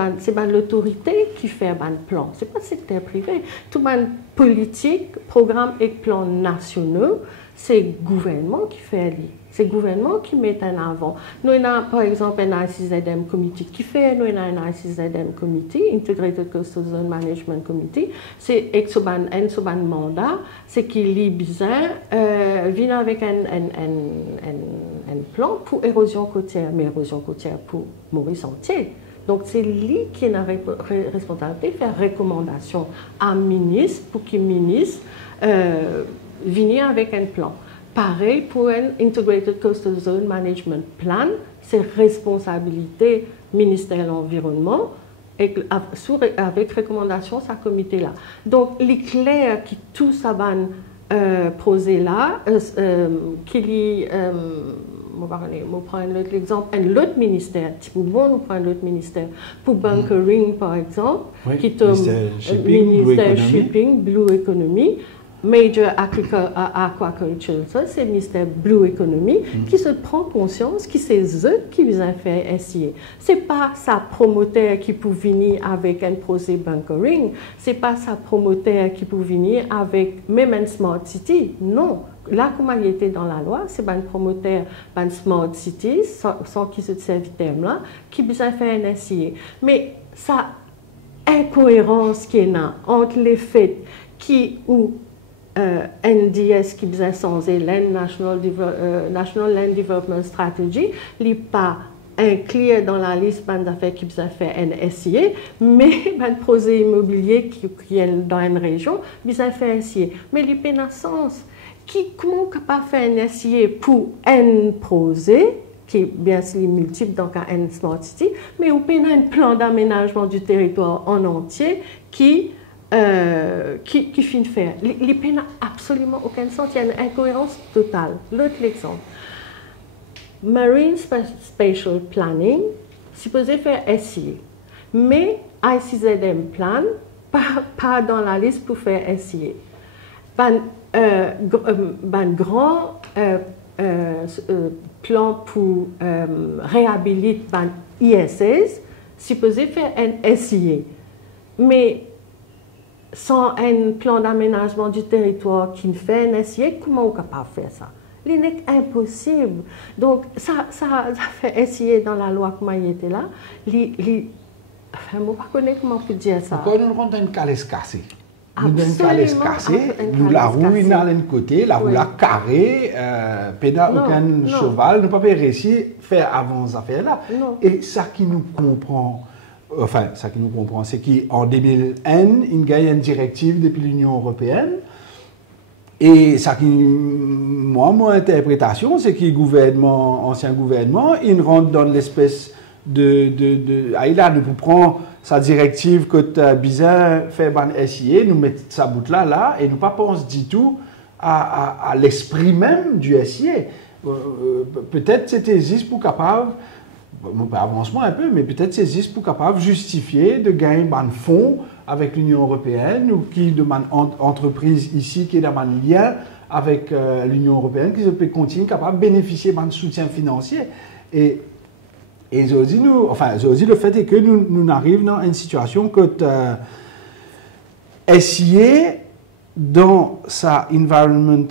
l'autorité qui fait un plan, c'est pas le secteur privé, tout ban politique, programme et plan nationaux, c'est le gouvernement qui fait. C'est le gouvernement qui met en avant. Nous avons par exemple un ICZM Committee qui fait, nous avons un ICZM Committee, Integrated Coastal Zone Management Committee, c'est un mandat, c'est qu'il y a besoin, vient avec un plan pour érosion côtière, mais érosion côtière pour Maurice entier. Donc, c'est lui qui a la responsabilité de faire recommandation à ministre pour qu'il ministre vienne avec un plan. Pareil pour un Integrated Coastal Zone Management Plan, c'est responsabilité ministère de l'Environnement et avec recommandation à ce comité-là. Donc, il est clair que tout ça va projet là, qu'il y on prend l'autre exemple, l'autre ministère, pour bon, nous prenons l'autre ministère. Pour bunkering, par exemple, Oui, qui tombe ministère shipping, blue economy, major aquaculture, ça c'est le ministère blue economy, qui se prend conscience que c'est eux qui vous ont fait essayer. C'est pas sa promoteur qui peut venir avec un projet bunkering, c'est pas sa promoteur qui peut venir avec même un smart city, non. Là, comme il était dans la loi, c'est un promoteur, un smart city, sans qu'il se serve terme-là, qui vous a fait un essayer. Mais ça incohérence qu'il y a entre les faits qui ou NDS qui est censé National Land Development Strategy, n'est pas inclus dans la liste d'affaires qui a fait un SIA, mais un projet immobilier qui est dans une région, il a fait un SIA. Mais les pénascences, comment capable de faire un SIA pour un projet, qui est bien sûr multiple, donc à un Smart City, mais on peut un plan d'aménagement du territoire en entier qui finit de faire. Les pays n'ont absolument aucun sens, il y a une incohérence totale. L'autre exemple, Marine Spatial Planning, supposé faire SIA, mais ICZM Plan, pas dans la liste pour faire SIA. Grand plan pour réhabiliter ISS, supposé faire un SIA, mais sans un plan d'aménagement du territoire qui fait un SIA, comment on est capable de faire ça? Il n'est impossible. Donc, ça fait SIA dans la loi comme il était là. Enfin, je ne connais pas comment on peut dire ça. Pourquoi nous avons une calèche cassée? Nous avons une calèche cassée, nous la roue dans un côté, la roue la carrée, pédale aucun cheval, nous ne pouvons pas réussir à faire avant ces affaires-là. Et ça qui nous comprend. Enfin, ça qui nous comprend, c'est qu'en 2001, il y a une directive depuis l'Union européenne. Et ça qui, mon interprétation, c'est que l'ancien gouvernement, il rentre dans l'espèce là, nous prend sa directive que bizarre fait un SIA, nous met sa bout là, et nous pas pense du tout à l'esprit même du SIA. Peut-être c'était juste pour capable. Avancement un peu, mais peut-être c'est juste pour capable justifier de gagner un fonds avec l'Union européenne ou qui demande entreprise ici qui est dans un lien avec l'Union européenne qui peut continuer capable de bénéficier d'un soutien financier. Et je dis le fait est que nous arrivons dans une situation que SIA dans sa Environment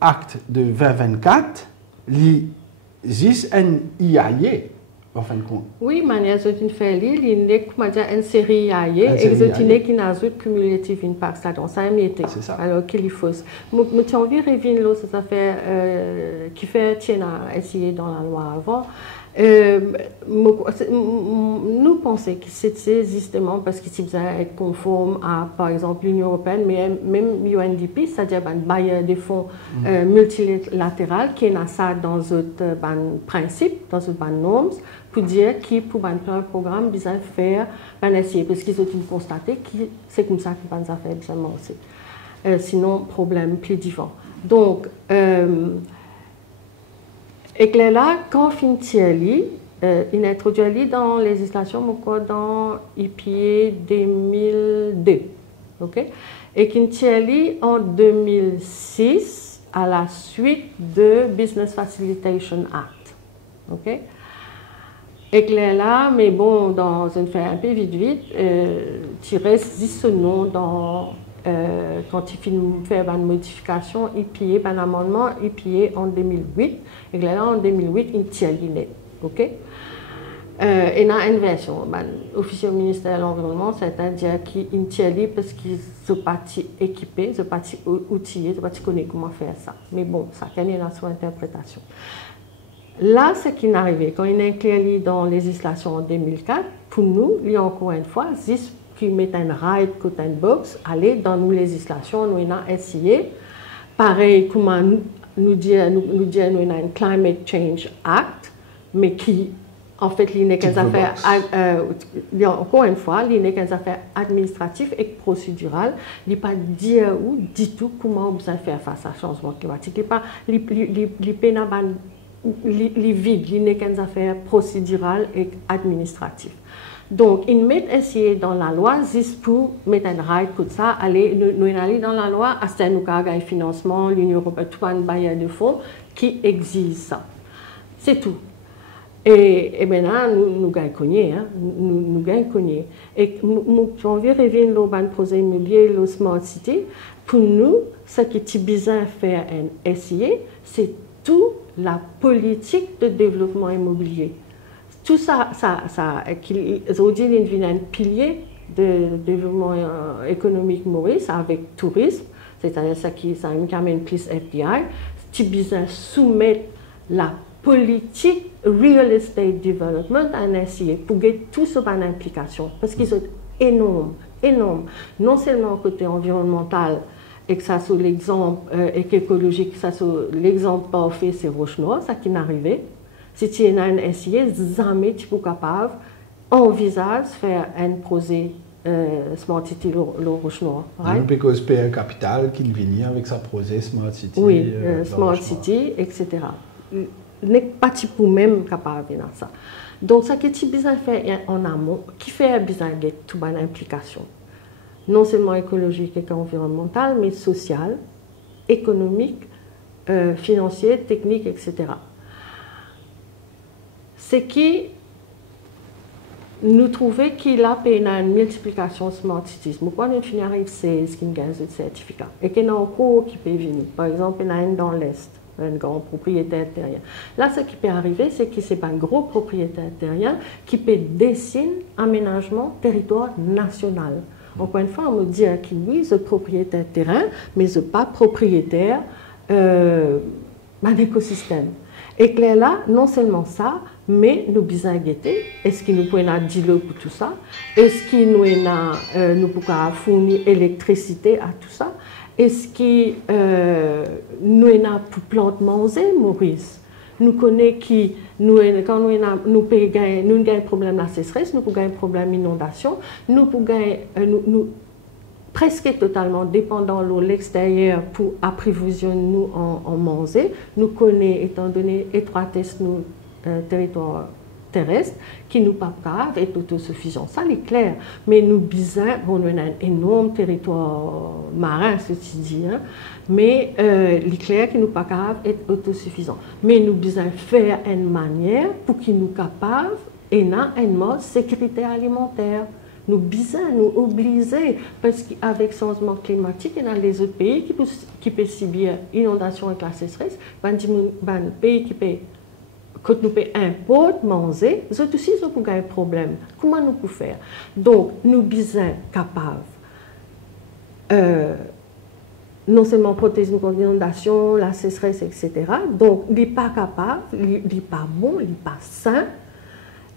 Act de 2024 existe un IAE, en fin de compte. Oui, mais il y a une félie, il y a une série IAE, et il y a une cumulative impact, ça donc ça a été. C'est ça. Alors qu'il est faux. Mais tu as envie de revenir cette affaire qui fait tiens à essayer dans la loi avant. Nous pensons que c'est justement parce que si vous êtes conforme à, par exemple, l'Union européenne, mais même l'UNDP, c'est-à-dire un bailleur de fonds multilatéral qui est ça dans d'autres principes, dans d'autres normes, pour dire qu'il pour un programme besoin de faire un essai, parce qu'ils ont constaté que c'est comme ça que les affaires besoin aussi. Sinon, problème plus différent. Donc, et que là, quand il introduit dans la législation dans IPA 2002. Okay? Et qu'il en 2006 à la suite de Business Facilitation Act. Okay? Et que là, mais bon, dans une fait un peu vite, tu restes ce nom dans. Quand il fait une modification, un amendement IPA en 2008, et là en 2008, il tient l'inet. OK? Et dans une version, l'officier au ministère de l'Environnement, c'est-à-dire qu'il tient parce qu'ils sont partis équipés, ils sont partis outillés, ils sont partis connaître comment faire ça. Mais bon, ça a une son interprétation. Là, ce qui est arrivé, quand il est inclus dans la législation en 2004, pour nous, il y a encore une fois, qui met un ride côté une box, aller dans nos législations, nous avons essayé. Pareil, comme nous dit, nous avons un Climate Change Act, mais qui En fait, il n'est qu'un affaire, encore une fois, il n'est qu'un affaire administratif et procédural. Il n'est pas dire ou dit tout comment vous allez faire face au changement climatique. Il n'est pas les vide, il n'est qu'un affaire procédural et administratif. Donc, ils mettent essayé dans la loi, juste pour mettre un rail comme ça, nous allons dans la loi, à ce nous avons un financement, l'Union européenne, tout un bailleur de fonds qui exige ça. C'est tout. Et maintenant, nous gagnons cogné, hein? Nous gagnons cogné. Et nous avons vu revenir le projet immobilier, le Smart City. Pour nous, ce qui est besoin de faire un SIA, c'est toute la politique de développement immobilier. Tout ça, aujourd'hui, il devient un pilier de développement économique Maurice avec tourisme, c'est-à-dire ça qui amène plus FDI. Tu as besoin de soumettre la politique real estate development à un SIA pour gagner tout ça en implication parce qu'ils sont énormes, énormes. Non seulement côté environnemental, et que ça soit l'exemple écologique, que ça soit l'exemple parfait, c'est Roche-Noire, ça qui est arrivé. Si tu es un SIA, jamais tu es capable d'envisager de faire un projet Smart City le Roche-Noire. Right? Parce que un capital qui vient avec sa projet Smart City. Oui, Smart City, etc. N'est pas pour même capable de faire ça. Donc, ça qui est besoin de faire en amont, qui fait besoin de toute bonne implication, non seulement écologique et environnementale, mais sociale, économique, financière, technique, etc. C'est qui nous trouvons qu'il a une multiplication Smart Cities. Pourquoi nous finissons avec 16 qui gagnent ce certificat et qu'il y en a encore qui peuvent venir. Par exemple, il y en a un dans l'Est. Un grand propriétaire terrien. Là, ce qui peut arriver, c'est que c'est pas un gros propriétaire terrien qui peut dessiner aménagement territoire national. Encore une fois, on me dit que oui, je suis propriétaire terrain, mais je ne suis pas propriétaire d'un écosystème. Et que là, non seulement ça, mais nous besoin guetter. Est-ce qu'il nous peut dire pour tout ça? Est-ce qu'il nous peut fournir électricité à tout ça? Est-ce que nous avons pour planter manger, Maurice? Nous connaissons que quand nous avons un problème de sécheresse, nous avons un problème d'inondation, nous avons presque totalement dépendant de l'extérieur pour approvisionner nous en manger. Nous connaissons, étant donné l'étroitesse de nos territoires terrestre qui nous pas capable est autosuffisant. Ça c'est clair. Mais nous besoin, bon, nous avons un énorme territoire marin, ceci dit, hein, mais il est clair qu'il nous pas capable être autosuffisant. Mais nous besoin faire une manière pour qu'il nous capable et dans un mode sécurité alimentaire. Nous besoin, nous obliger, parce qu'avec le changement climatique, il y a les autres pays qui peuvent subir inondation et la sécheresse, les pays qui peuvent quand nous payons importer, manger, nous aussi nous avons un problème. Comment nous pouvons faire? Donc, nous sommes capables non seulement protéger nous contre l'inondation, la sécheresse, etc. Donc, il n'est pas capable, il n'est pas bon, il n'est pas sain,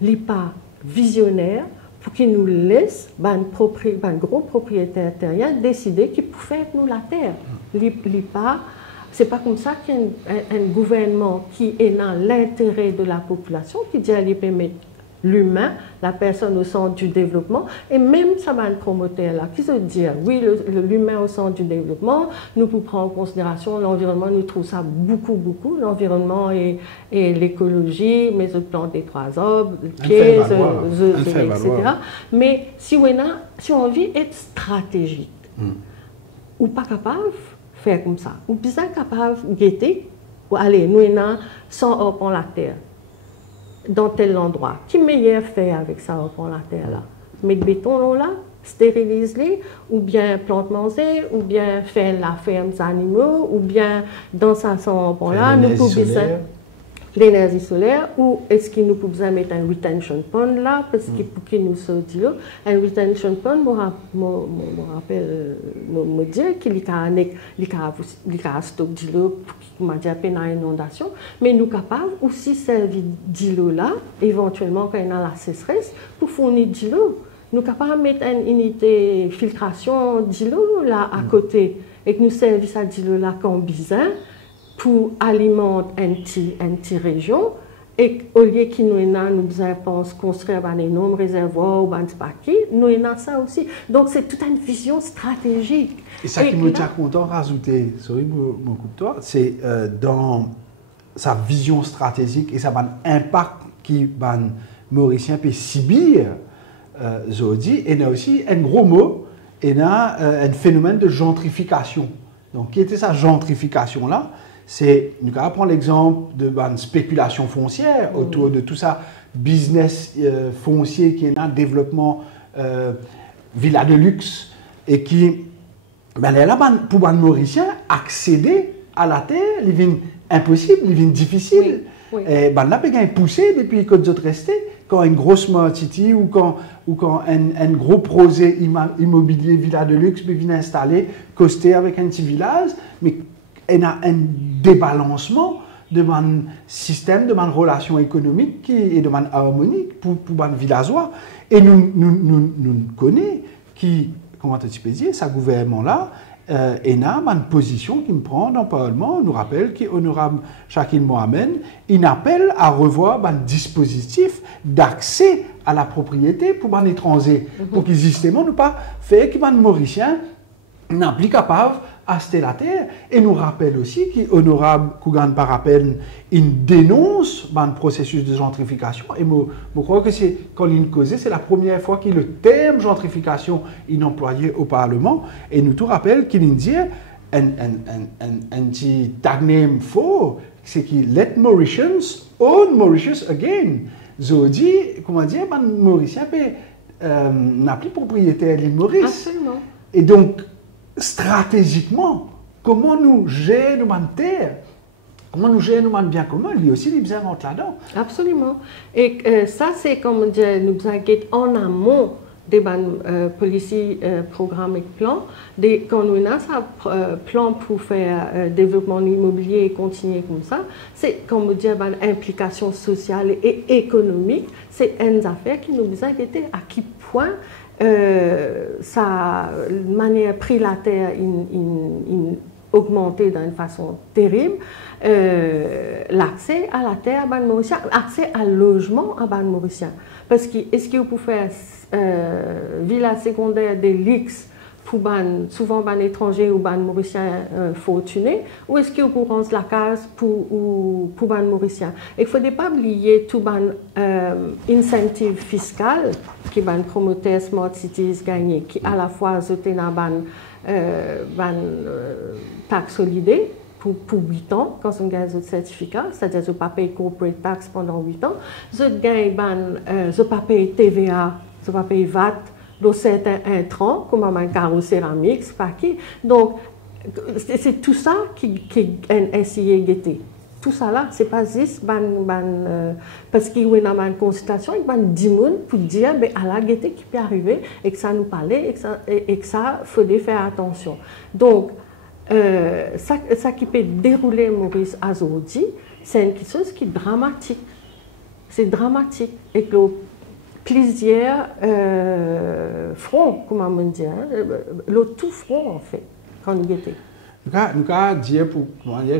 il n'est pas visionnaire pour qu'il nous laisse, un gros propriétaire terrien, décider qu'il peut faire nous la terre. Il n'est pas. Ce n'est pas comme ça qu'il y a un gouvernement qui est dans l'intérêt de la population, qui dit qu'il peut mettre l'humain, la personne au centre du développement, et même ça va un promoteur là, qui se dit oui, l'humain au centre du développement, nous pouvons prendre en considération l'environnement, nous trouvons ça beaucoup, l'environnement et l'écologie, mais le plan des 3 arbres, pieds, etc. Mais si on veut être stratégique, ou pas capable, faire comme ça. Ou bien capable de guetter, ou aller, nous avons 100 arbres en la terre, dans tel endroit. Qui est meilleur faire avec ça en la terre là? Mettre béton là, stériliser, ou bien planter manger, ou bien faire la ferme des animaux, ou bien dans ça 100 arbres là, nous pouvons l'énergie solaire, ou est-ce qu'il nous peut mettre un retention pond là, parce que pour qu'il nous sorte de l'eau, un retention pond, me rappelle, me dire qu'il y a un stock de l'eau pour qu'il m'a dit à peine à inondation, mais nous capables aussi servir de l'eau là, éventuellement quand il y a la sécheresse, pour fournir de l'eau. Nous capables de mettre une unité de filtration de l'eau là à côté, et que nous servissons à de l'eau là quand besoin, pour alimenter une petite région et au lieu qu'il nous pense construire un énorme réservoir ou un parking, nous avons ça aussi. Donc c'est toute une vision stratégique. Et ça qui me tient content de rajouter, sorry, mon coupe-toi, c'est dans sa vision stratégique et ça va impact qui va Mauricien peut subir, Zodi, et il y a aussi un gros mot, il y a un phénomène de gentrification. Donc, qui était cette gentrification-là? C'est, nous allons prendre l'exemple de spéculation foncière autour de tout ça, business foncier qui est un développement villa de luxe et qui, là, pour les Mauriciens, accéder à la terre, il est impossible, il est difficile. Oui. Et là, il est poussé depuis que vous êtes resté. Quand une grosse smart city ou quand un gros projet immobilier villa de luxe vient installer, costé avec un petit village, mais il y a un débalancement de mon système, de mon relation économique et de mon harmonie pour les villageois. Et nous connaissons qui, comment tu peux dire, ce gouvernement-là, et il a une position qui me prend dans le Parlement, nous rappelle qu'Honorable Shakil Mohamed, il appelle à revoir un dispositif d'accès à la propriété pour les étrangers, pour qu'ils justement ne pas faire que les Mauriciens n'ont plus capable d'acheter la terre. Et nous rappelle aussi qu'Honorable Kougan Parapen, il dénonce le processus de gentrification. Et je crois que c'est, quand il causait, c'est la première fois que le terme gentrification est employé au Parlement. Et nous tout rappelle qu'il dit un petit tag name faux, c'est qu'il let Mauritians own Mauritius again. Zodi, comment dire, Mauricien n'a plus propriétaire de Maurice. Absolument. Et donc, stratégiquement, comment nous gérons nos terres, comment nous gérons nos biens communs, lui aussi, il besoin rentre là-dedans. Absolument. Et ça, c'est comme dire, nous avons en amont des policiers, programmes et plans. Quand nous avons un plan pour faire développement immobilier et continuer comme ça, c'est comme dire une implication sociale et économique. C'est une affaire qui nous a été à qui point ça manière pris la terre augmenté d'une façon terrible. L'accès à la terre à Mauricien, l'accès à logement à Mauricien. Parce que est-ce que vous pouvez faire villa secondaire des luxe pour souvent ban étrangers ou ban Mauriciens fortunés, ou est-ce que vous rendre la case pour ban Mauriciens? Il ne faudrait pas oublier tout ban incentive fiscal qui ban promoteur Smart Cities gagné, qui à la fois ajouté dans ban taxe solidaire pour 8 ans, quand on gagne un certificat, c'est-à-dire je ne pas payer corporate tax pendant 8 ans, je ne pas payer TVA, je ne pas payer VAT, donc c'est un intrant, comme un carreau céramique, c'est pas qui. Donc, c'est tout ça qui est essayé de guetter. Tout ça là, c'est pas juste parce qu'il y a une consultation avec 10 personnes pour dire à la guetter qui peut arriver et que ça nous parlait et que ça faudrait faire attention. Donc, ça qui peut dérouler Maurice aujourd'hui, c'est une chose qui est dramatique. C'est dramatique. Et que plusieurs fronts, comment on dit, le tout front en fait, quand nous guettons. Nous allons dire, pour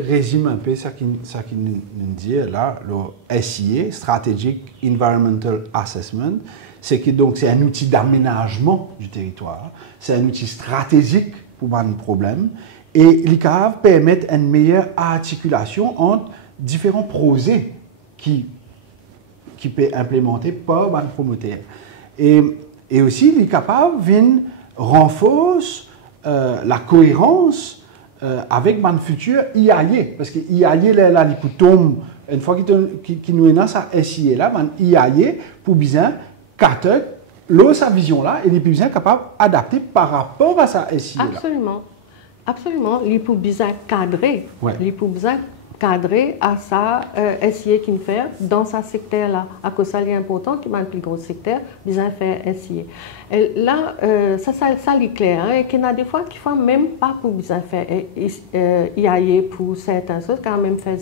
résumer un peu ce qu'il nous dit là, le SIA, Strategic Environmental Assessment, c'est que donc c'est un outil d'aménagement du territoire, c'est un outil stratégique pour un problème, et il permet une meilleure articulation entre différents projets qui peut implémenter par un promoteur. Et aussi, il est capable de renforcer la cohérence avec mon futur IAE. Parce que IAE, là, il tombe, une fois qu'il nous est dans sa SIA, là, mon IAE, pour bien capter sa vision-là, il est bien capable d'adapter par rapport à sa SIA. Absolument. Absolument. Il peut bien cadrer. Ouais. Il peut bien cadrer à sa SIA qu'il fait dans ce secteur-là. À cause ça, il est important qu'il y ait un plus gros secteur, bien faire SIA. Et là, ça est clair. Hein, et qu'il y a des fois qu'il ne faut même pas pour bien faire IAE pour certaines choses, quand même faire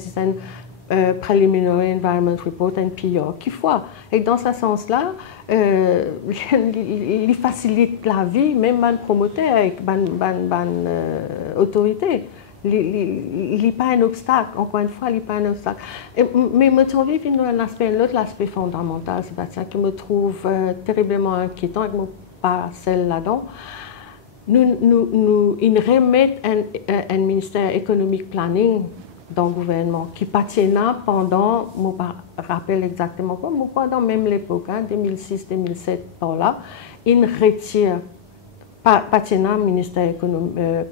un Preliminary Environment Report, un PR, qu'il faut. Et dans ce sens-là, il facilite la vie, même les promoteurs avec les autorités. Il n'est pas un obstacle, encore une fois, il n'est pas un obstacle. Mais je trouve l'autre aspect fondamental, Sébastien, qui me trouve terriblement inquiétant, et que pas celle là-dedans. Ils remettent un ministère économique planning dans le gouvernement qui patina pendant, je ne me rappelle exactement quoi, mais pendant même l'époque, 2006-2007, par là, ils retirent patina ministère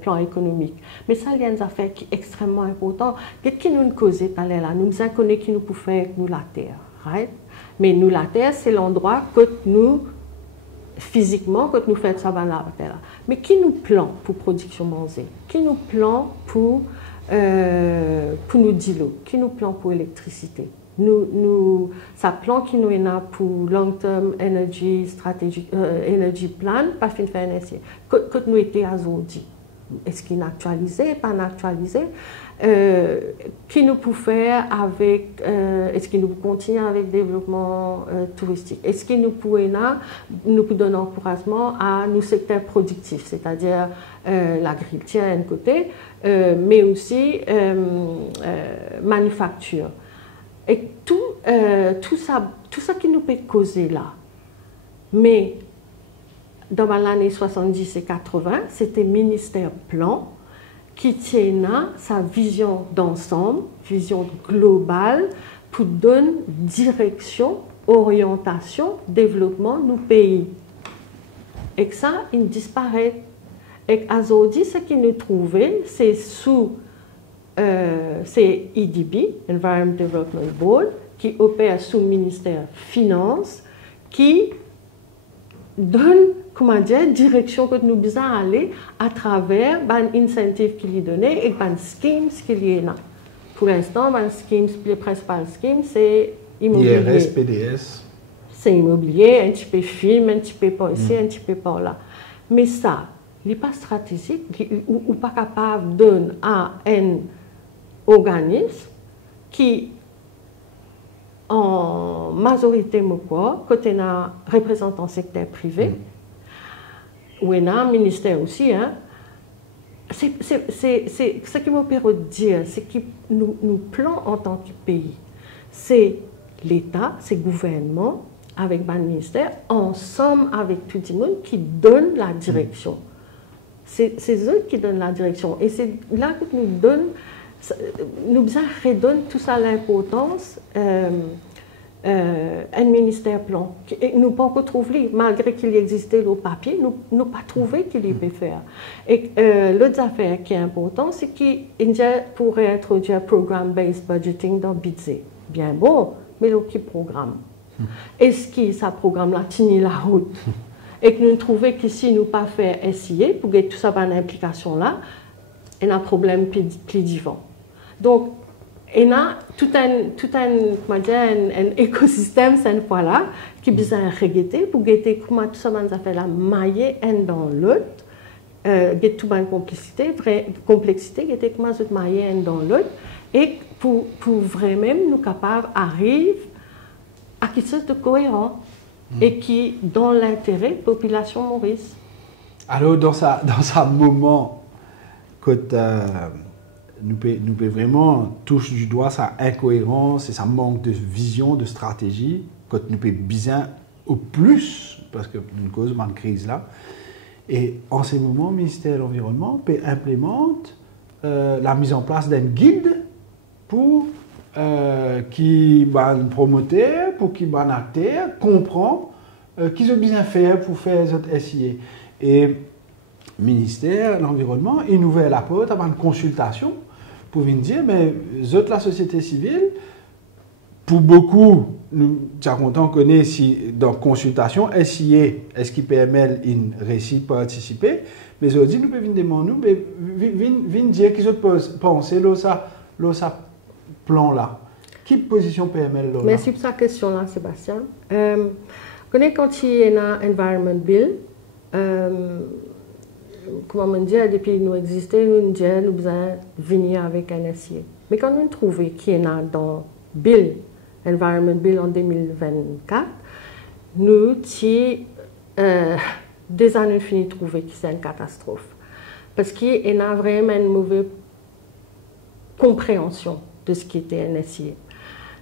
plan économique. Mais ça, il y a une affaire qui est extrêmement importante. Qu'est-ce qui nous cause là? Nous inconnus qui nous pouvons faire nous la terre, right? Mais nous la terre, c'est l'endroit que nous physiquement quand nous faisons ça dans la terre. Mais qui nous plan pour production manger? Qui nous plan pour nous diluer? Qui nous plan pour électricité? Ça plan qui nous est là pour long term energy strategy energy plan pas fin faire un essai. Quand nous étions aujourd'hui, est-ce qu'il est actualisé, pas actualisé? Qui nous peut faire avec, est-ce qu'il nous continuer avec le développement touristique? Est-ce qu'il nous peut donner encouragement à nos secteurs productifs, c'est-à-dire l'agriculture d'un côté, mais aussi manufacture. Et tout ça qui nous peut causer là. Mais dans l'année 70 et 80, c'était ministère plan qui tient sa vision d'ensemble, vision globale, pour donner direction, orientation, développement de nos pays. Et ça, il disparaît. Et aujourd'hui, ce qu'il nous trouvait, c'est c'est EDB, Environment Development Board, qui opère sous le ministère Finances, qui donne, comment dire, direction que nous devons aller à travers les incentives qu'il y donné et les schemes qu'il y a. Pour l'instant, les principales schemes, c'est immobilier. IRS, PDS. C'est immobilier, un petit peu film, un petit peu par ici, un petit peu par là. Mais ça, il n'est pas stratégique ou pas capable de donner à un organisme qui, en majorité, côté d'un représentant secteur privé, ou un ministère aussi, hein, c'est ce qui me permet de dire, c'est que nous plan en tant que pays, c'est l'État, c'est le gouvernement, avec le ministère, ensemble avec tout le monde qui donne la direction. C'est eux qui donnent la direction. Et c'est là que nous redonnons tout ça l'importance. Un ministère plan. Nous ne pouvons pas trouver, malgré qu'il existait le papier, nous n'avons pas trouvé qu'il y peut faire. Et l'autre affaire qui est importante, c'est qu'il pourrait introduire un programme-based budgeting dans budget. Bien bon, mais le programme. Est-ce que ça programme-là tient la route? Et que nous trouvons que si nous ne pas faire SIA, pour que tout ça ait une implication là, il y a un problème plus divin. Donc, il y a tout un écosystème cette fois-là qui est besoin de regarder pour guetter comment tout ça va faire la mailler un dans l'autre, guetter toute une complexité, guetter comment ça mailler un dans l'autre, et pour vraiment nous capables d'arriver à quelque chose de cohérent et qui dans l'intérêt de la population Maurice. Alors dans sa moment quand nous pouvons vraiment toucher du doigt sa incohérence et sa manque de vision, de stratégie, quand nous pouvons bien au plus, parce que nous cause de crise là. Et en ces moments, le ministère de l'Environnement peut implémente la mise en place d'un guide pour qui va promoter, pour qui va acteur, comprend qu'ils ont bien faire pour faire cette SIA. Et le ministère de l'Environnement, il nous ouvre la porte avant une consultation pour venir dire, mais la société civile, pour beaucoup, nous sommes contents qu'on ait si dans la consultation, SIA, est-ce qu'il PML une réussi participer, mais aujourd'hui, nous pouvons venir demander, venir dire qu'ils ont pensé ça plan là. Quelle position PML là? Merci pour cette question-là, Sébastien. Quand il y a un Environment Bill, comment on dit, depuis nous existons, nous devons venir avec un SIA. Mais quand nous trouvons qu'il y a dans Bill, Environment Bill en 2024, nous avons des années fini de trouver que c'est une catastrophe. Parce qu'il y a vraiment une mauvaise compréhension de ce qui était NSIA.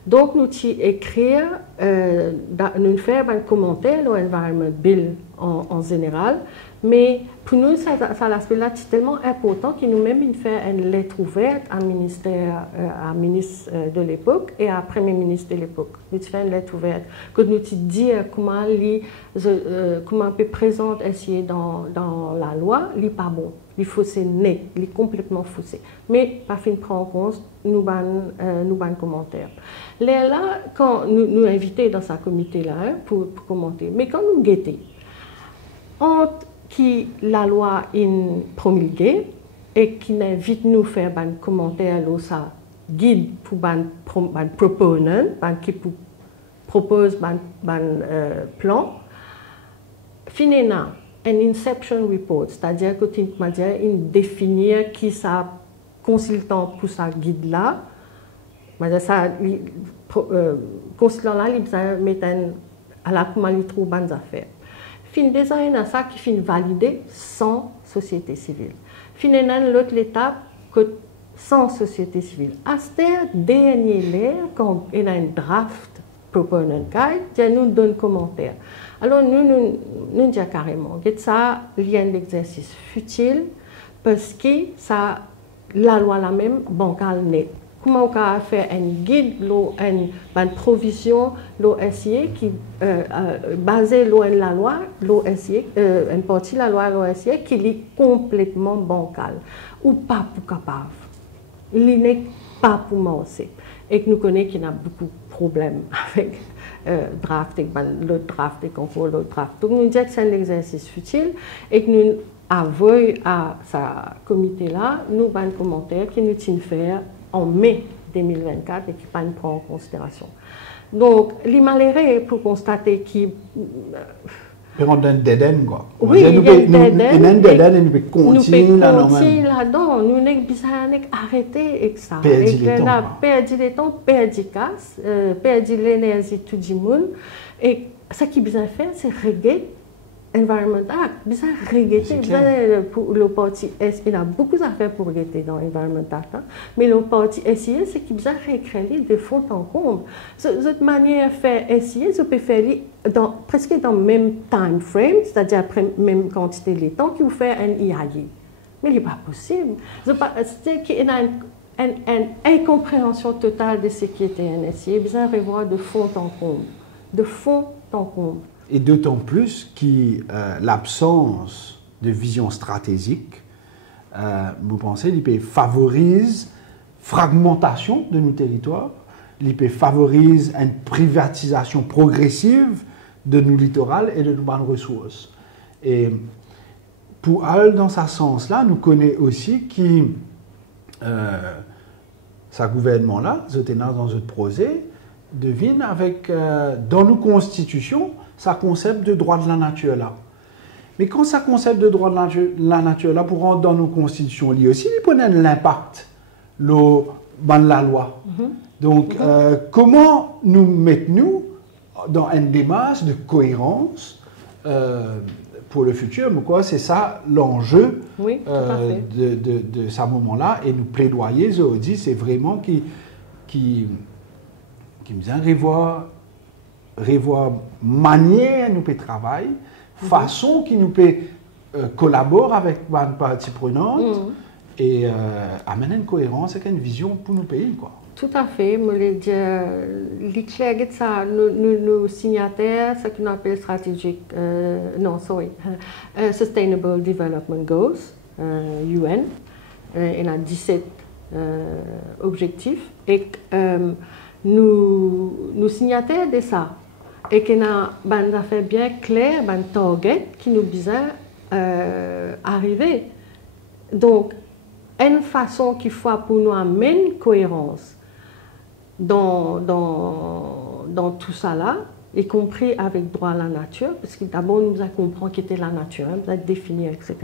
Donc, nous écrire, nous faire un commentaire au Environment Bill en général, mais pour nous, ça l'aspect-là est tellement important qu'il nous même fait une lettre ouverte à ministre de l'époque et à Premier ministre de l'époque. Nous fait une lettre ouverte que nous dit comment on peut présenter essayer dans la loi, il n'est pas bon. Il faut se net, il est complètement faussé. Mais pas fin de prendre en compte nous ban commentaires. Là, quand nous invitons dans ce comité-là pour commenter, mais quand nous guettons, entre qui la loi est promulguée et qui invite nous à faire un commentaire, ça guide pour un proponent, qui propose un plan, finalement, un inception report, c'est-à-dire que tu définir qui ça consultant pour ça guide là, consultant là il met à la comment il trouve bonnes affaires. Fin design à ça qui fin validé sans société civile. Finalement l'autre étape que sans société civile. À ce dernier layer quand il y a un draft proponent guide, nous donne commentaire. Alors, nous disons carrément que ça vient d'exercice futile parce que ça, la loi la même, bancale net. Comment on peut faire un guide, une provision, l'OSIE qui basée sur la loi, l'OSIE, une partie de la loi l'OSIE qui est complètement bancale ou pas pour capable. Il n'est pas pour penser. Et que nous connaissons qu'il y a beaucoup de problèmes avec draft, le draft et contrôle, le draft. Donc nous disons que c'est un exercice futile et que nous avouons à ce comité-là, nous avons un commentaire qui nous tient faire en mai 2024 et qui ne prend en considération. Donc, les malheureux pour constater qu'il mais on a un dead end, quoi. Oui, il y a un dead end et nous pouvons continuer là-dedans. Nous n'avons pas arrêté avec ça. On a perdu le temps, perdu le casse, perdu l'énergie tout le monde. Et ce qui est bien fait, c'est régler l'Environment Act. Bien régler pour le parti S. Il y a beaucoup d'affaires pour régler dans l'Environment Act. Mais le parti SIE, c'est qu'il bien réécrire de fond en comble. Cette manière de faire SIE, je peux faire presque dans le même time frame, c'est-à-dire après la même quantité de temps qu'il vous fait un IAI. Mais il n'est pas possible. C'est qu'il y a une incompréhension totale de ce qui était un SIE. Il bien revoir de fond en comble. De fond en comble. Et d'autant plus que l'absence de vision stratégique, vous pensez, l'IP favorise fragmentation de nos territoires, l'IP favorise une privatisation progressive de nos littorales et de nos bonnes ressources. Et pour aller dans ce sens-là, nous connaissons aussi que ce gouvernement-là, dans notre projet, devine avec, dans nos constitutions, ce concept de droit de la nature là. Mais quand ce concept de droit de la nature là, pour rentrer dans nos constitutions, il y a aussi l'impact dans la loi. Donc, comment nous mettons-nous dans une démarche de cohérence pour le futur? C'est ça l'enjeu de ce moment-là. Et nous plaidoyer, je dis, c'est vraiment qui nous a revoir manière nous peut travailler, façon qui nous peut collaborer avec une partie prenante et amener une cohérence et une vision pour nos pays, quoi. Tout à fait. Je voulais dire, l'éclair ça, nos signataires, ce qu'on appelle stratégique, Sustainable Development Goals, UN, il y a 17 objectifs et nous signataires de ça. Et qu'il y a des affaires bien claires, des targets qui nous disent arriver. Donc, une façon qu'il faut pour nous amener une cohérence dans tout ça là, y compris avec droit à la nature, parce que d'abord nous avons compris qu'était la nature, nous avons défini, etc.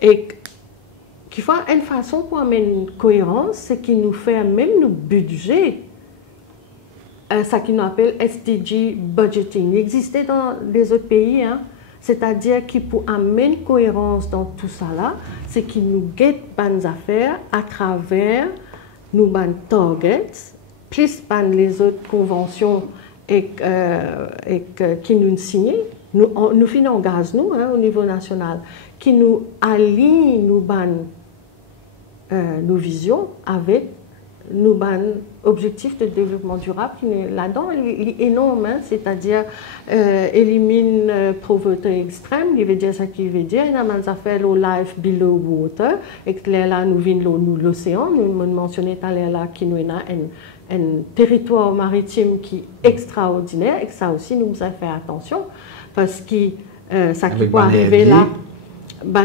Et qu'il faut une façon pour amener une cohérence, c'est qu'il nous fait même nos budgets. Ça qu'on appelle SDG budgeting. Il existait dans les autres pays, c'est-à-dire qu'il pour amener cohérence dans tout ça là, c'est qu'il nous guette bonnes affaires à travers nous ban targets, plus ban les autres conventions qui nous signent, nous finons gaz nous au niveau national, qui nous alignent nous ban nos visions avec nos objectifs de développement durable qui là-dedans est énorme, c'est-à-dire élimine pauvreté extrême, il veut dire ça qui veut dire, il a fait le life below water, et que là nous venons l'océan, nous mentionnons tout à l'heure là qui nous a un territoire maritime qui est extraordinaire et que ça aussi nous a fait attention parce que ça qui peut arriver là,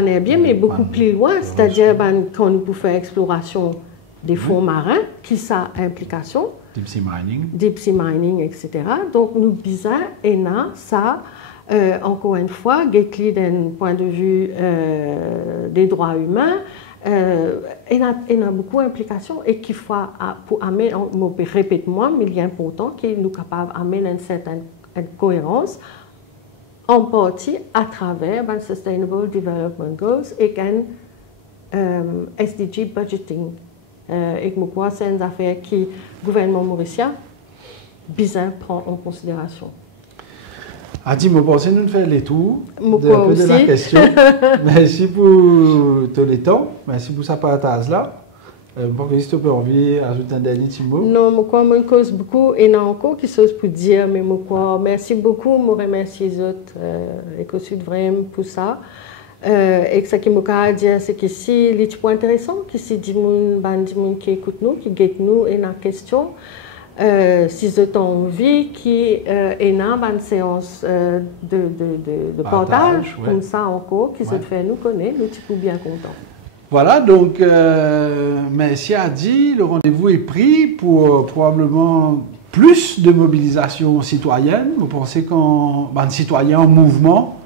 est bien, mais beaucoup plus loin, c'est-à-dire quand nous pouvons faire exploration des fonds marins, qui ça implication, deep sea mining, etc. Donc nous disons, et ça, encore une fois, d'un point de vue des droits humains, il y a beaucoup d'implications et qu'il faut, pour amener, répète-moi, mais il est important qu'il nous capable d'amener une certaine cohérence, en partie à travers le Sustainable Development Goals et un SDG budgeting. Et moi, c'est une affaire que le gouvernement mauricien prend en considération. Adi, je pense que nous faisons les tours de la question. Merci pour tout le temps. Merci pour sa partage là. Si tu peux envie d'ajouter un dernier petit mot. Non, je cause beaucoup et il y a encore quelque chose pour dire. Mais merci beaucoup, je remercie les autres et que je suis vraiment pour ça. Et ce que je veux dire, c'est que si c'est point intéressant, que si des gens qui écoutent nous, qui guettent nous et la question, si vous avez envie qu'il y ait une séance de partage, comme ça encore, qui se fait nous connaître, nous sommes bien contents. Voilà, donc, merci Adi, le rendez-vous est pris pour probablement plus de mobilisation citoyenne. Vous pensez qu'en citoyen en mouvement,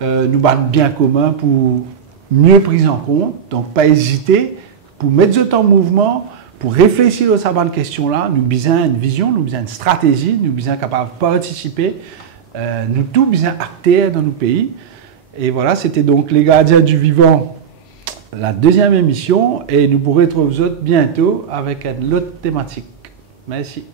nous avons bien commun pour mieux prise en compte, donc pas hésiter, pour mettre ça en mouvement, pour réfléchir à cette question-là, nous avons une vision, nous avons une stratégie, nous sommes capables de participer, nous tous besoin acteurs dans nos pays. Et voilà, c'était donc les gardiens du vivant, la deuxième émission, et nous pourrons retrouver vous autres bientôt avec une autre thématique. Merci.